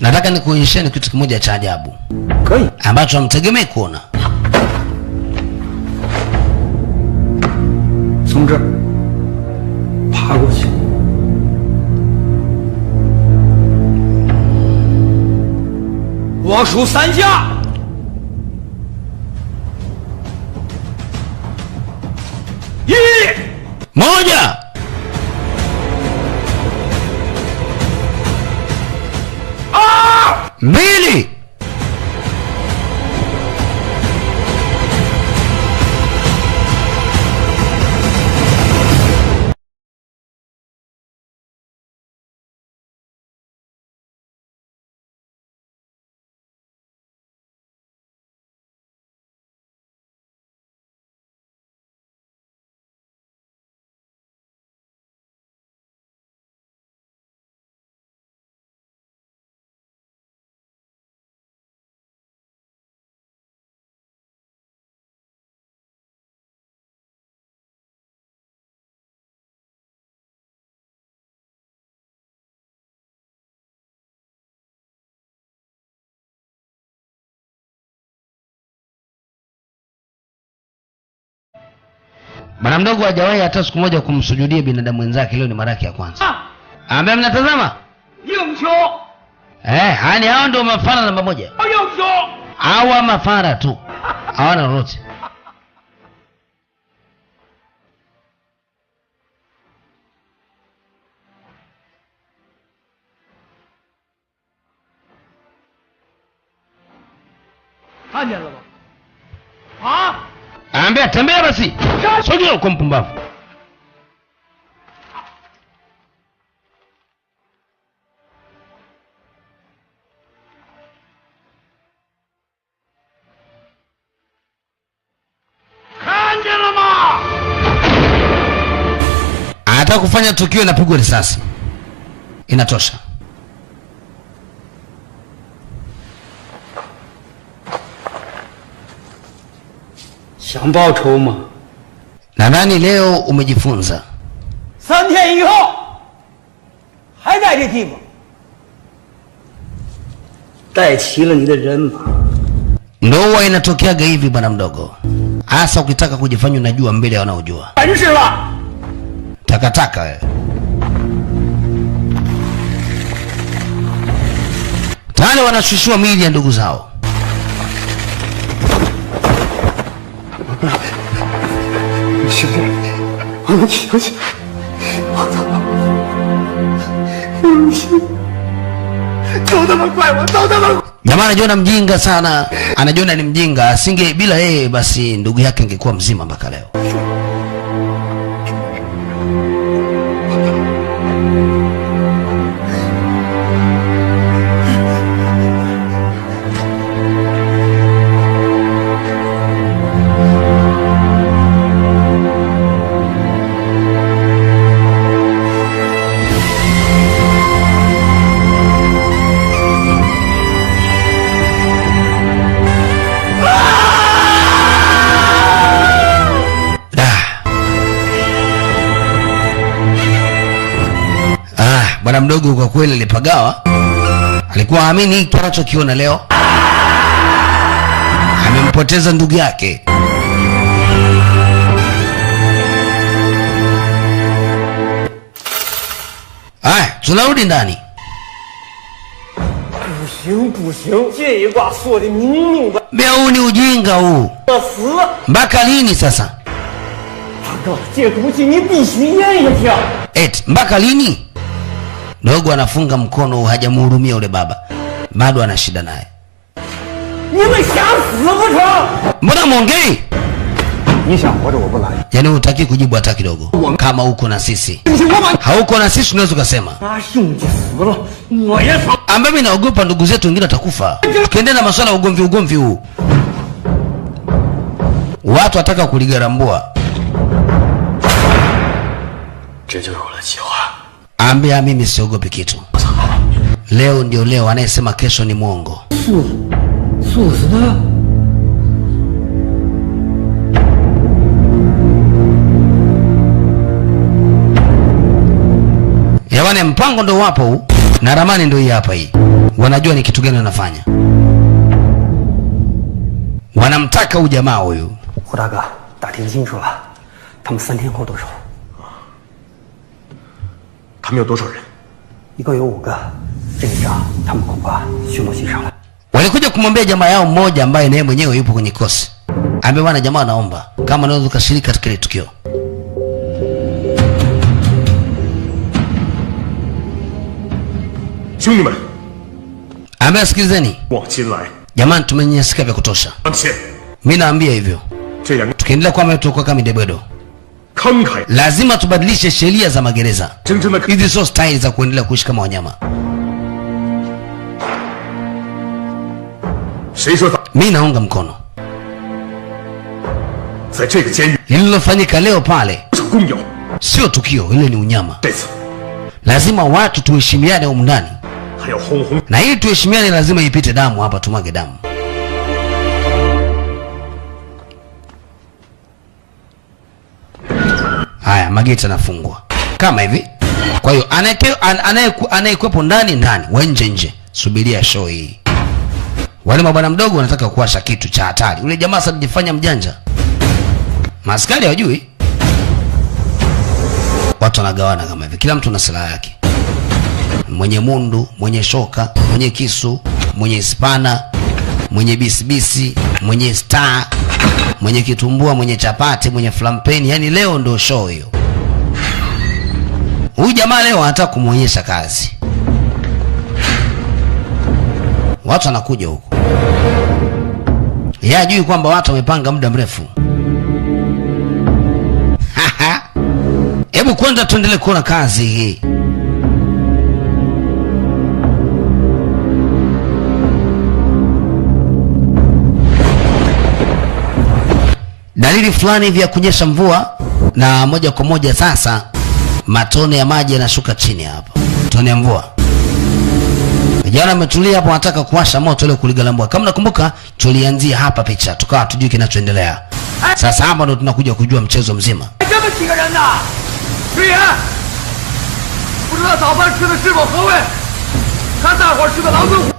Nataka nikuonyesheni kitu kimoja cha ajabu ambacho hamtegemei kuona. Moja. Mbili. Bwana mdogo hajawahi hata siku moja kumsujudia binadamu wenzake, leo ni mara yake ya kwanza. Ambaye mnatazama? Hani hao ndio mafara namba 1. Hawa mafara tu. Hawana lolote. Ambia tembea basi. Sogea uko mpumbavu. Anataka kufanya tukio, inapigwa risasi. Inatosha. Nadhani leo umejifunza. 3天以后还在这地方，带齐了你的人马。 Ndoa inatokeaga hivi bwana mdogo. Hasa ukitaka kujifanya unajua mbele ya wanaojua. Takataka wewe. Tale wanashushua miili ya ndugu zao. Jamaa anajiona mjinga sana, anajiona ni mjinga, asinge bila yeye basi ndugu yake angekuwa mzima mpaka leo. Bwana mdogo kwa kweli alipagawa. Alikuwa haamini hiki anachokiona leo. Amempoteza ndugu yake. Tunarudi ndani. Huu ni ujinga huu. Mpaka lini sasa? Mpaka lini? Dogo anafunga mkono, hajamhurumia ule baba. Bado ana shida naye. Mbona muongei? Yaani hutaki kujibu hata kidogo. Kama uko na sisi. Hauko na sisi unaweza kusema. Ambaye naogopa ndugu zetu wengine watakufa. Tukiendelea na masuala ya ugomvi huu. Watu wataka kuligarambua. Ambia mimi siogopi kitu. Leo ndio leo, anayesema kesho ni mwongo. Yaani mpango ndio wapo huu na ramani ndio hii hapa hii. Wanajua ni kitu gani wanafanya. Wanamtaka huyu jamaa huyu. 胡大哥，打听清楚了，他们3天后动手。他们有多少人？一共有5个，这一仗他们恐怕凶多吉少了。 Walikuja kumwambia jamaa yao mmoja ambaye naye mwenyewe yupo kwenye kosi. Ambe bwana jamaa naomba kama unaweza ukashiriki katika ile tukio. Ambe sikilizeni. Jamani tumenyanyasika vya kutosha. Mimi naambia hivyo. Tukiendelea kwa mtu kama Midebwedo. Lazima tubadilishe sheria za magereza. Hizi sio style za kuendelea kuishi kama wanyama. Mimi naunga mkono. Lililofanyika leo pale sio tukio, ile ni unyama. Lazima watu tuheshimiane humu ndani. Na ili tuheshimiane lazima ipite damu hapa, tumwage damu. Haya, mageti yanafungwa kama hivi. Kwa hiyo anayekuepo ndani, wa nje. Subiria show hii. Wale mabwana mdogo wanataka kuwasha kitu cha hatari. Ule jamaa sasa jifanya mjanja. Maskari hawajui. watu wanagawana kama hivi, kila mtu na silaha yake, mwenye mundu, mwenye shoka, mwenye kisu, mwenye spana, mwenye bisibisi, mwenye star, mwenye kitumbua, mwenye chapati, mwenye flampeni. Yani leo ndio show hiyo. Huyu jamaa leo anataka kumuonyesha kazi. Watu wanakuja huko, yeye hajui kwamba watu wamepanga muda mrefu. Hebu kwanza tuendelee kuona kazi hii. Dalili fulani vya kunyesha mvua, na moja kwa moja sasa matone ya maji yanashuka chini hapa. Tone ya mvua. Vijana wametulia hapo, wanataka kuwasha moto ile kuligalambua. Kama nakumbuka tulianzia hapa picha, tukawa tujui kinachoendelea. Sasa hapa ndo tunakuja kujua mchezo mzima.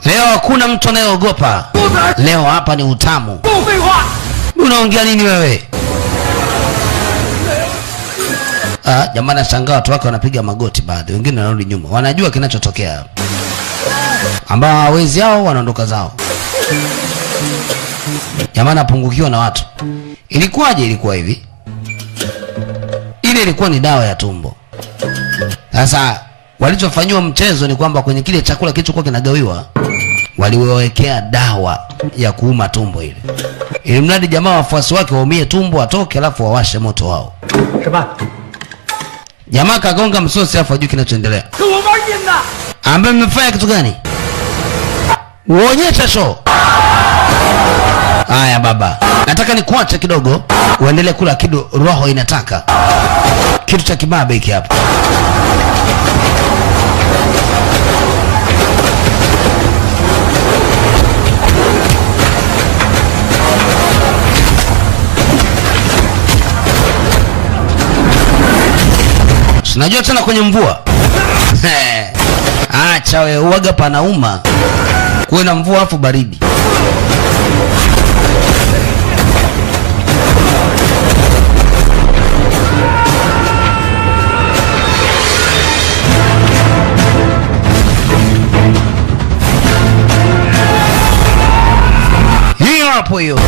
Leo hakuna mtu anayeogopa. Leo hapa ni utamu. Unaongea nini wewe? Jamani, nashangaa watu wake wanapiga magoti, baadhi wengine wanarudi nyuma. Wanajua kinachotokea. Ambao hawezi hao wanaondoka zao. Jamani, apungukiwa na watu. Ilikuwaje? Ilikuwa hivi. Ile ilikuwa ni dawa ya tumbo. Sasa walichofanywa mchezo ni kwamba kwenye kile chakula kilichokuwa kinagawiwa waliwekea dawa ya kuuma tumbo ile. Ili mradi jamaa wafuasi wake waumie tumbo, atoke alafu wawashe moto wao. Jamaa kagonga msosi alafu ajui kinachoendelea. Ambaye mmefanya kitu gani? Uonyesha show. Haya baba, nataka nikuache kidogo uendelee kula kido, roho inataka. Kitu cha kibabe hiki hapa. Unajua tena kwenye mvua. Acha wewe, uwaga panauma. Kuwe na mvua afu baridi. Hiyo hapo hiyo.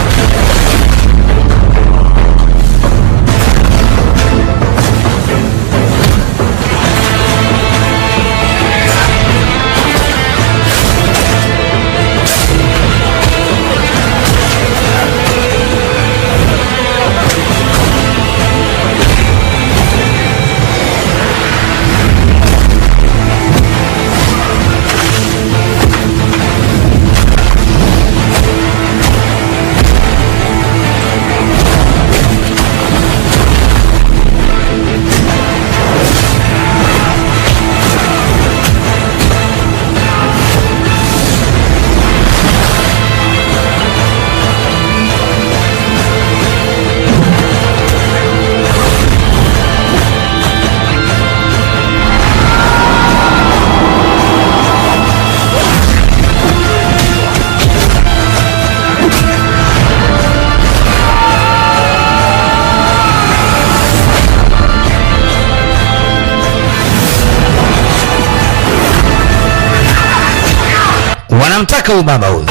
Wanamtaka huyu baba huyu.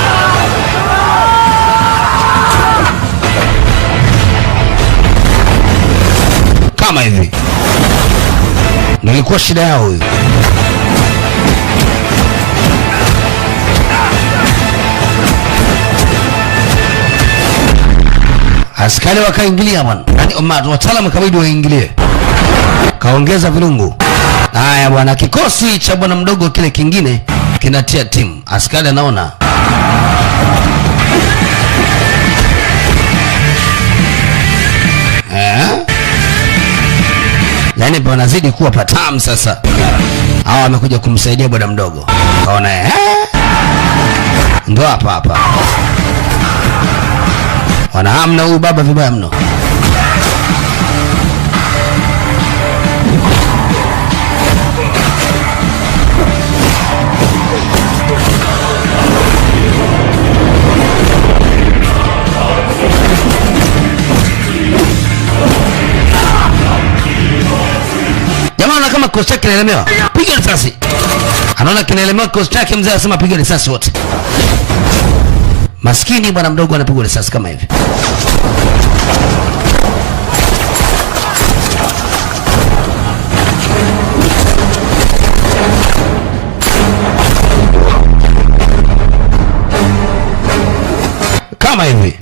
Kama hivi. Nilikuwa shida yao huyu. Askari wakaingilia bwana. Yaani wataalamu kabidi waingilie. Kaongeza vilungu. Haya bwana, kikosi cha bwana mdogo kile kingine kinatia timu. Askari anaona. Yaani panazidi kuwa patamu sasa. Hawa wamekuja kumsaidia bwana mdogo. Kaona ndio hapa hapa. Wanahamna huyu baba vibaya mno. kama kikosi chake kinaelemewa, piga risasi. Anaona kinaelemewa kikosi chake, mzee anasema piga risasi wote. Maskini bwana mdogo anapigwa risasi kama hivi. Kama hivi.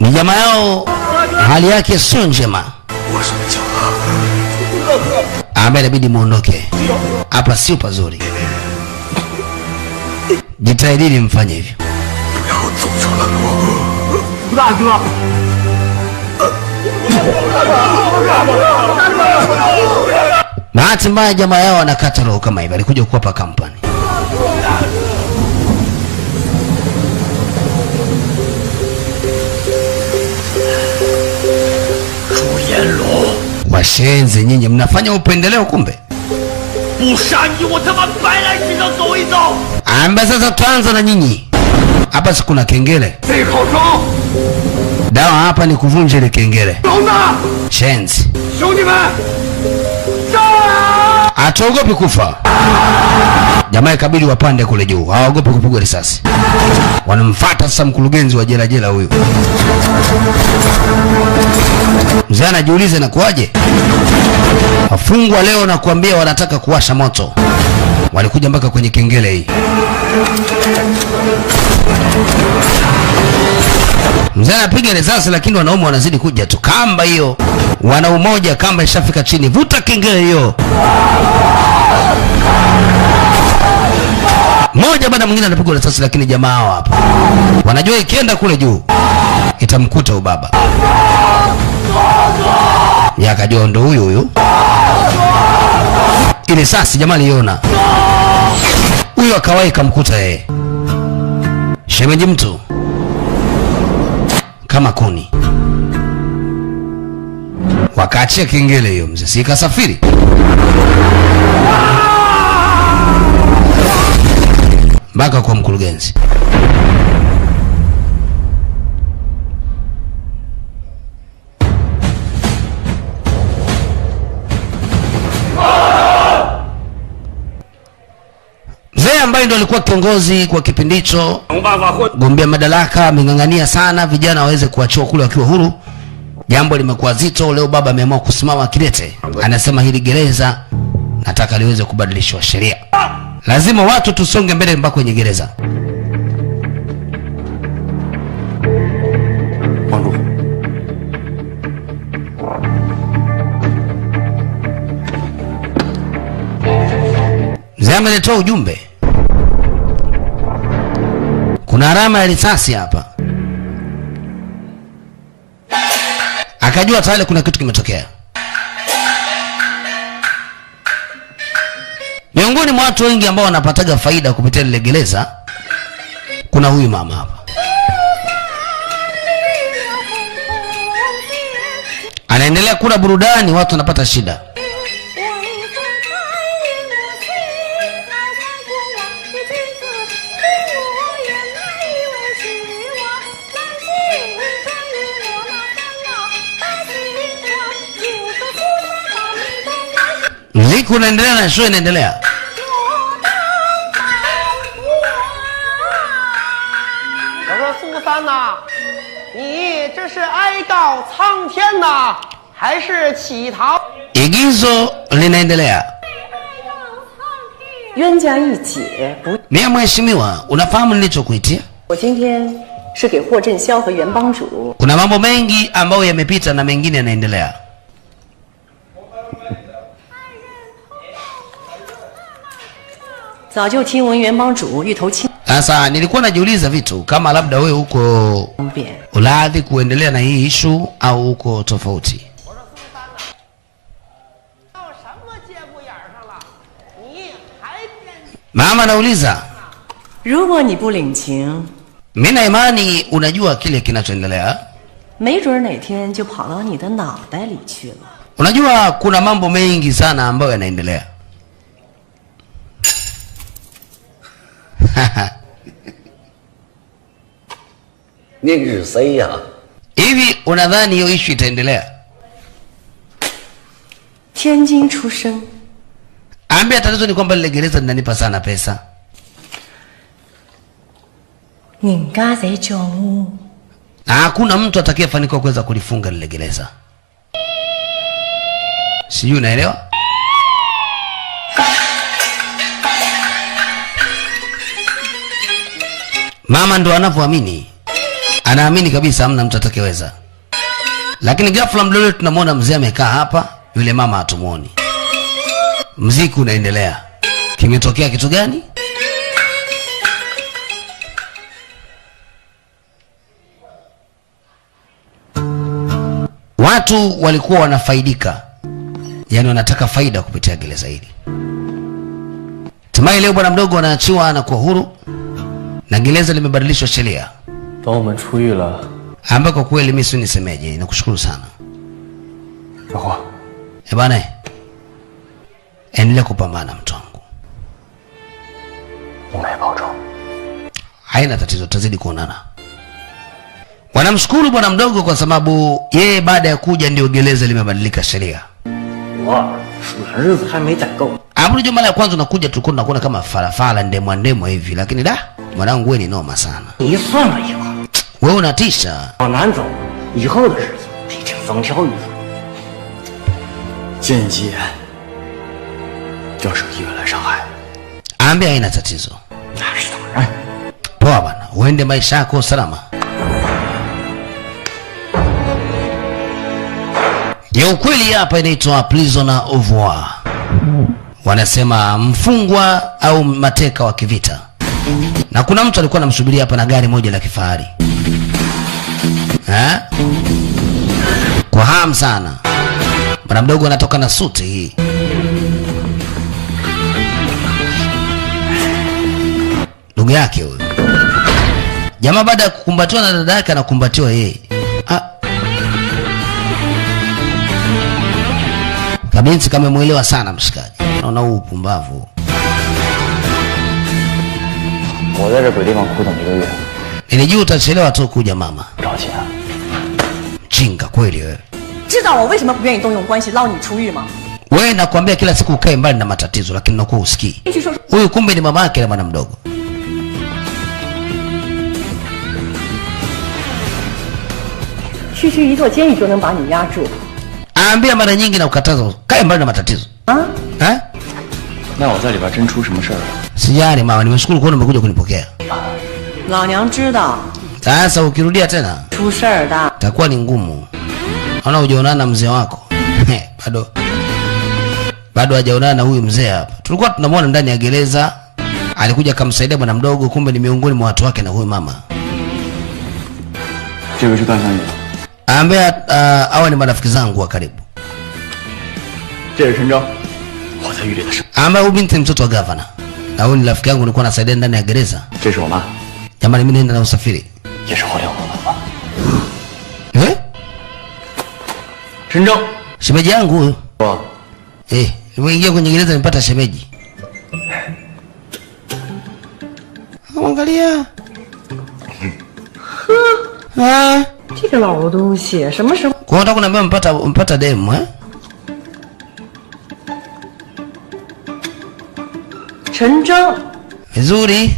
Ni jamaa yao, hali yake sio njema. Ambaye inabidi muondoke. Hapa sio pazuri. Jitahidini mfanye hivyo. Bahati mbaya jamaa yao anakata roho kama hivi. Alikuja kuwapa kampani. Washenzi nyinyi, mnafanya upendeleo kumbe. Amba sasa tuanza na nyinyi. Hapa si kuna kengele. Dawa hapa ni kuvunja ile kengele. Shenzi. Ataogopi kufa. Jamaa ikabidi wapande kule juu. Hawaogopi kupigwa risasi. Wanamfuata sasa mkurugenzi wa jela huyu. Mzee anajiuliza na kuaje? Wafungwa leo na kuambia wanataka kuwasha moto. Walikuja mpaka kwenye kengele hii. Mzee anapiga risasi lakini wanaume wanazidi kuja tu. Kamba hiyo. Wana umoja, kamba ishafika chini. Vuta kengele hiyo. Mmoja baada mwingine anapigwa risasi lakini jamaa hao hapa wanajua ikienda kule juu itamkuta ubaba. Yakajua ndo huyu. Ile sasi jamaa aliona. Huyu akawahi kamkuta yeye. Shemeji mtu kama kuni. Wakaachia kengele hiyo, mzee si kasafiri. Mpaka kwa mkurugenzi. Mzee ambaye ndo alikuwa kiongozi kwa kipindi hicho, gombea madaraka, ameng'ang'ania sana vijana waweze kuachiwa kule wakiwa huru. Jambo limekuwa zito. Leo baba ameamua kusimama kidete. Anasema hili gereza nataka liweze kubadilishwa sheria. Lazima watu tusonge mbele mpaka kwenye gereza. Mzee ameletoa ujumbe. Kuna alama ya risasi hapa. Akajua tayari kuna kitu kimetokea. Miongoni mwa watu wengi ambao wanapataga faida kupitia ile gereza, kuna huyu mama hapa. Anaendelea kula burudani, watu wanapata shida. Muziki unaendelea na show inaendelea. Igizo linaendelea. Mimi mheshimiwa, unafahamu nilichokuitia? Kuna mambo mengi ambayo yamepita na mengine yanaendelea. Sasa nilikuwa najiuliza vitu kama labda wewe uko uladhi kuendelea na hii issue au uko tofauti. Mama nauliza. Mimi na imani unajua kile kinachoendelea. Unajua kuna mambo mengi sana ambayo yanaendelea. 你是谁呀？ Hivi unadhani hiyo issue itaendelea? 天津出生。 Ambia tatizo ni kwamba lile gereza linanipa sana pesa. 人家在叫我， Na hakuna mtu atakayefanikiwa kuweza kulifunga lile gereza. Sijui unaelewa? Mama ndo anavyoamini. Anaamini kabisa hamna mtu atakayeweza. Lakini ghafla mlolo tunamwona mzee amekaa hapa, yule mama hatumuoni. Mziki unaendelea. Kimetokea kitu gani? Watu walikuwa wanafaidika. Yaani wanataka faida kupitia gereza hili. Hatimaye leo bwana mdogo anaachiwa na kuwa huru. Na gereza limebadilishwa sheria. 等我们出狱了， ambako kweli mimi si nisemeje, nakushukuru sana. 小花， Bwana, endelea kupambana mtu wangu. 你们也保重。 Haina tatizo, tutazidi kuonana. Wanamshukuru bwana mdogo kwa sababu yeye baada ya kuja ndio gereza limebadilika sheria. 我数日子还没攒够。 Hapo ndio mara ya kwanza unakuja tulikuwa tunakuona kama farafara ndemwa hivi, lakini mwanangu wewe ni noma sana. 你算了一个， wewe unatisha. 往南走，以后的日子得听风调雨顺。 间接要是医院来上海， Ambia haina tatizo. 那是当然。 Poa bwana, uende maisha yako salama. Ya ukweli hapa inaitwa prisoner of war. Wanasema mfungwa au mateka wa kivita. Na kuna mtu alikuwa anamsubiria hapa na gari moja la kifahari. Kwa hamu sana. Bwana mdogo anatoka na suti hii. Ndugu yake huyo. Jamaa baada ya kukumbatiwa na dada yake anakumbatiwa yeye. Kabinti kamemuelewa sana mshikaji. Naona huu upumbavu. 我在这鬼地方苦等1个月。 Nilijua utachelewa tu kuja mama. 着急啊！ Jinga kweli wewe. 知道我为什么不愿意动用关系捞你出狱吗？ Wewe nakwambia kila siku ukae mbali na matatizo lakini unakuwa usikii. Huyu kumbe ni mama yake na bwana mdogo. 区区一座监狱就能把你压住？ Ambia mara nyingi na ukataza kae mbali na matatizo. 那我在里边真出什么事儿了？ Sijali mama, nimeshukuru kuona umekuja kunipokea. 老娘知道。 Sasa ukirudia tena 出事儿的 itakuwa ni ngumu. Naona hujaonana na mzee wako. Bado hajaonana na huyu mzee hapa. Tulikuwa tunamwona ndani ya gereza. Alikuja kumsaidia bwana mdogo, kumbe ni miongoni mwa watu wake na huyu mama. 这个是段香雨。 Ambia hawa ni marafiki zangu wa karibu. 这是陈征，我在狱里的事。 Ambia huyu binti mtoto wa gavana. Na huyu ni rafiki yangu nilikuwa nasaidia ndani ya gereza. 这是我妈， Jamani mimi naenda na usafiri. 也是我领我妈妈。 陈征，shemeji yangu huyo. Nimeingia kwenye gereza nimepata shemeji. Angalia. 这个老东西什么时候？ Kwa hiyo unataka kuniambia mpata demu eh? 陈征。 Vizuri.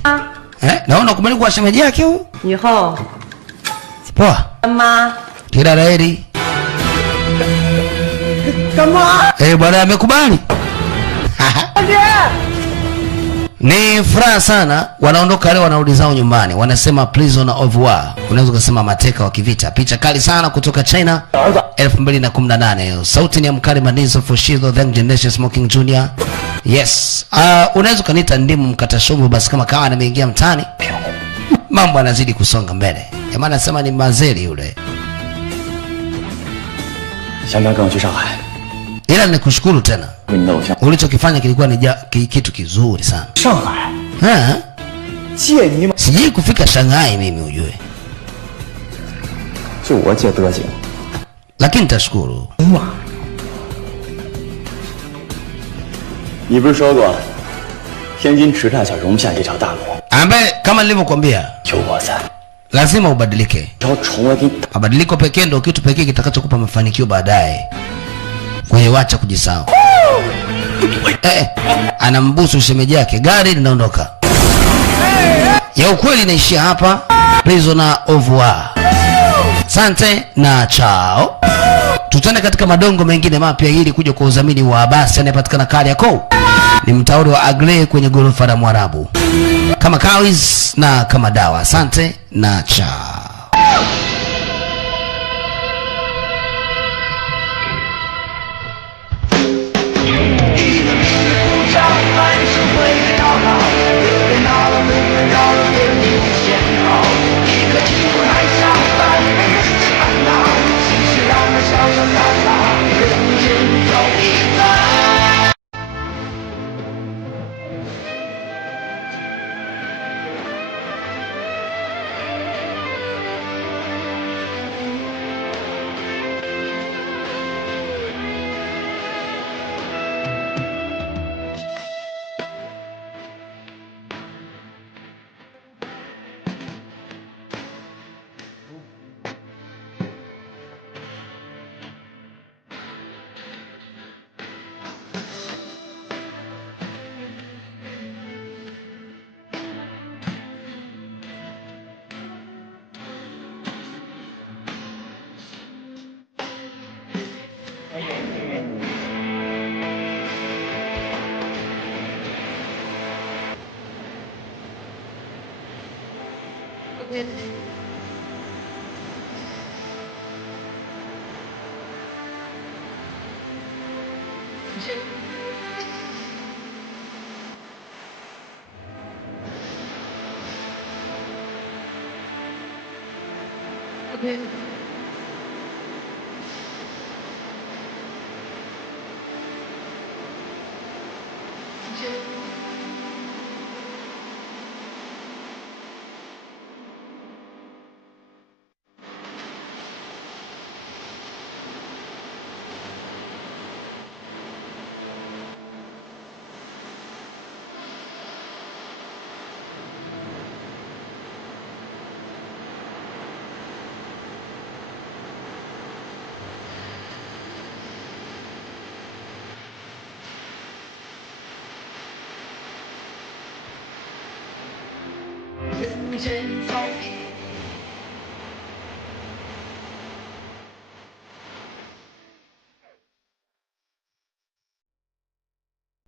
Naona kumeli kwa shemeji yake huyo. 以后 Poa. 妈 Kila laheri. 干嘛？ Bwana amekubali. Ni furaha sana, wanaondoka leo wanarudi zao nyumbani. Wanasema prisoner of war. Unaweza kusema mateka wa kivita. Picha kali sana kutoka China 2018. Sauti ni ya Mkali Manizo Fushido The Generation Smoking Junior. Yes. Unaweza kuniita ndimu mkata shumbu basi kama kawa nimeingia mtaani. Mambo yanazidi kusonga mbele. Jamaa anasema ni mazeli yule. 想不想跟我去上海？ Ila nikushukuru tena. Ulichokifanya kilikuwa ni kitu kizuri sana. Shanghai. Sijui kufika Shanghai mimi ujue. 就我借德行。 Lakini nitashukuru. 你不是说过天津池站想容不下这条大路， ambaye kama nilivyokuambia 求我噻， lazima ubadilike. 要重来给 Mabadiliko pekee ndio kitu pekee kitakachokupa mafanikio baadaye. Kwa hiyo acha kujisahau. Anambusu shemeji yake, gari linaondoka. Ya ukweli inaishia hapa. Prisoner of War. Asante na chao. Tutane katika madongo mengine mapya ili kuja kwa udhamini wa Abasi anayepatikana Kariakoo. Ni mtauri wa Agle kwenye gorofa la Mwarabu. Kama kawis na kama dawa. Asante na chao.人间草坪。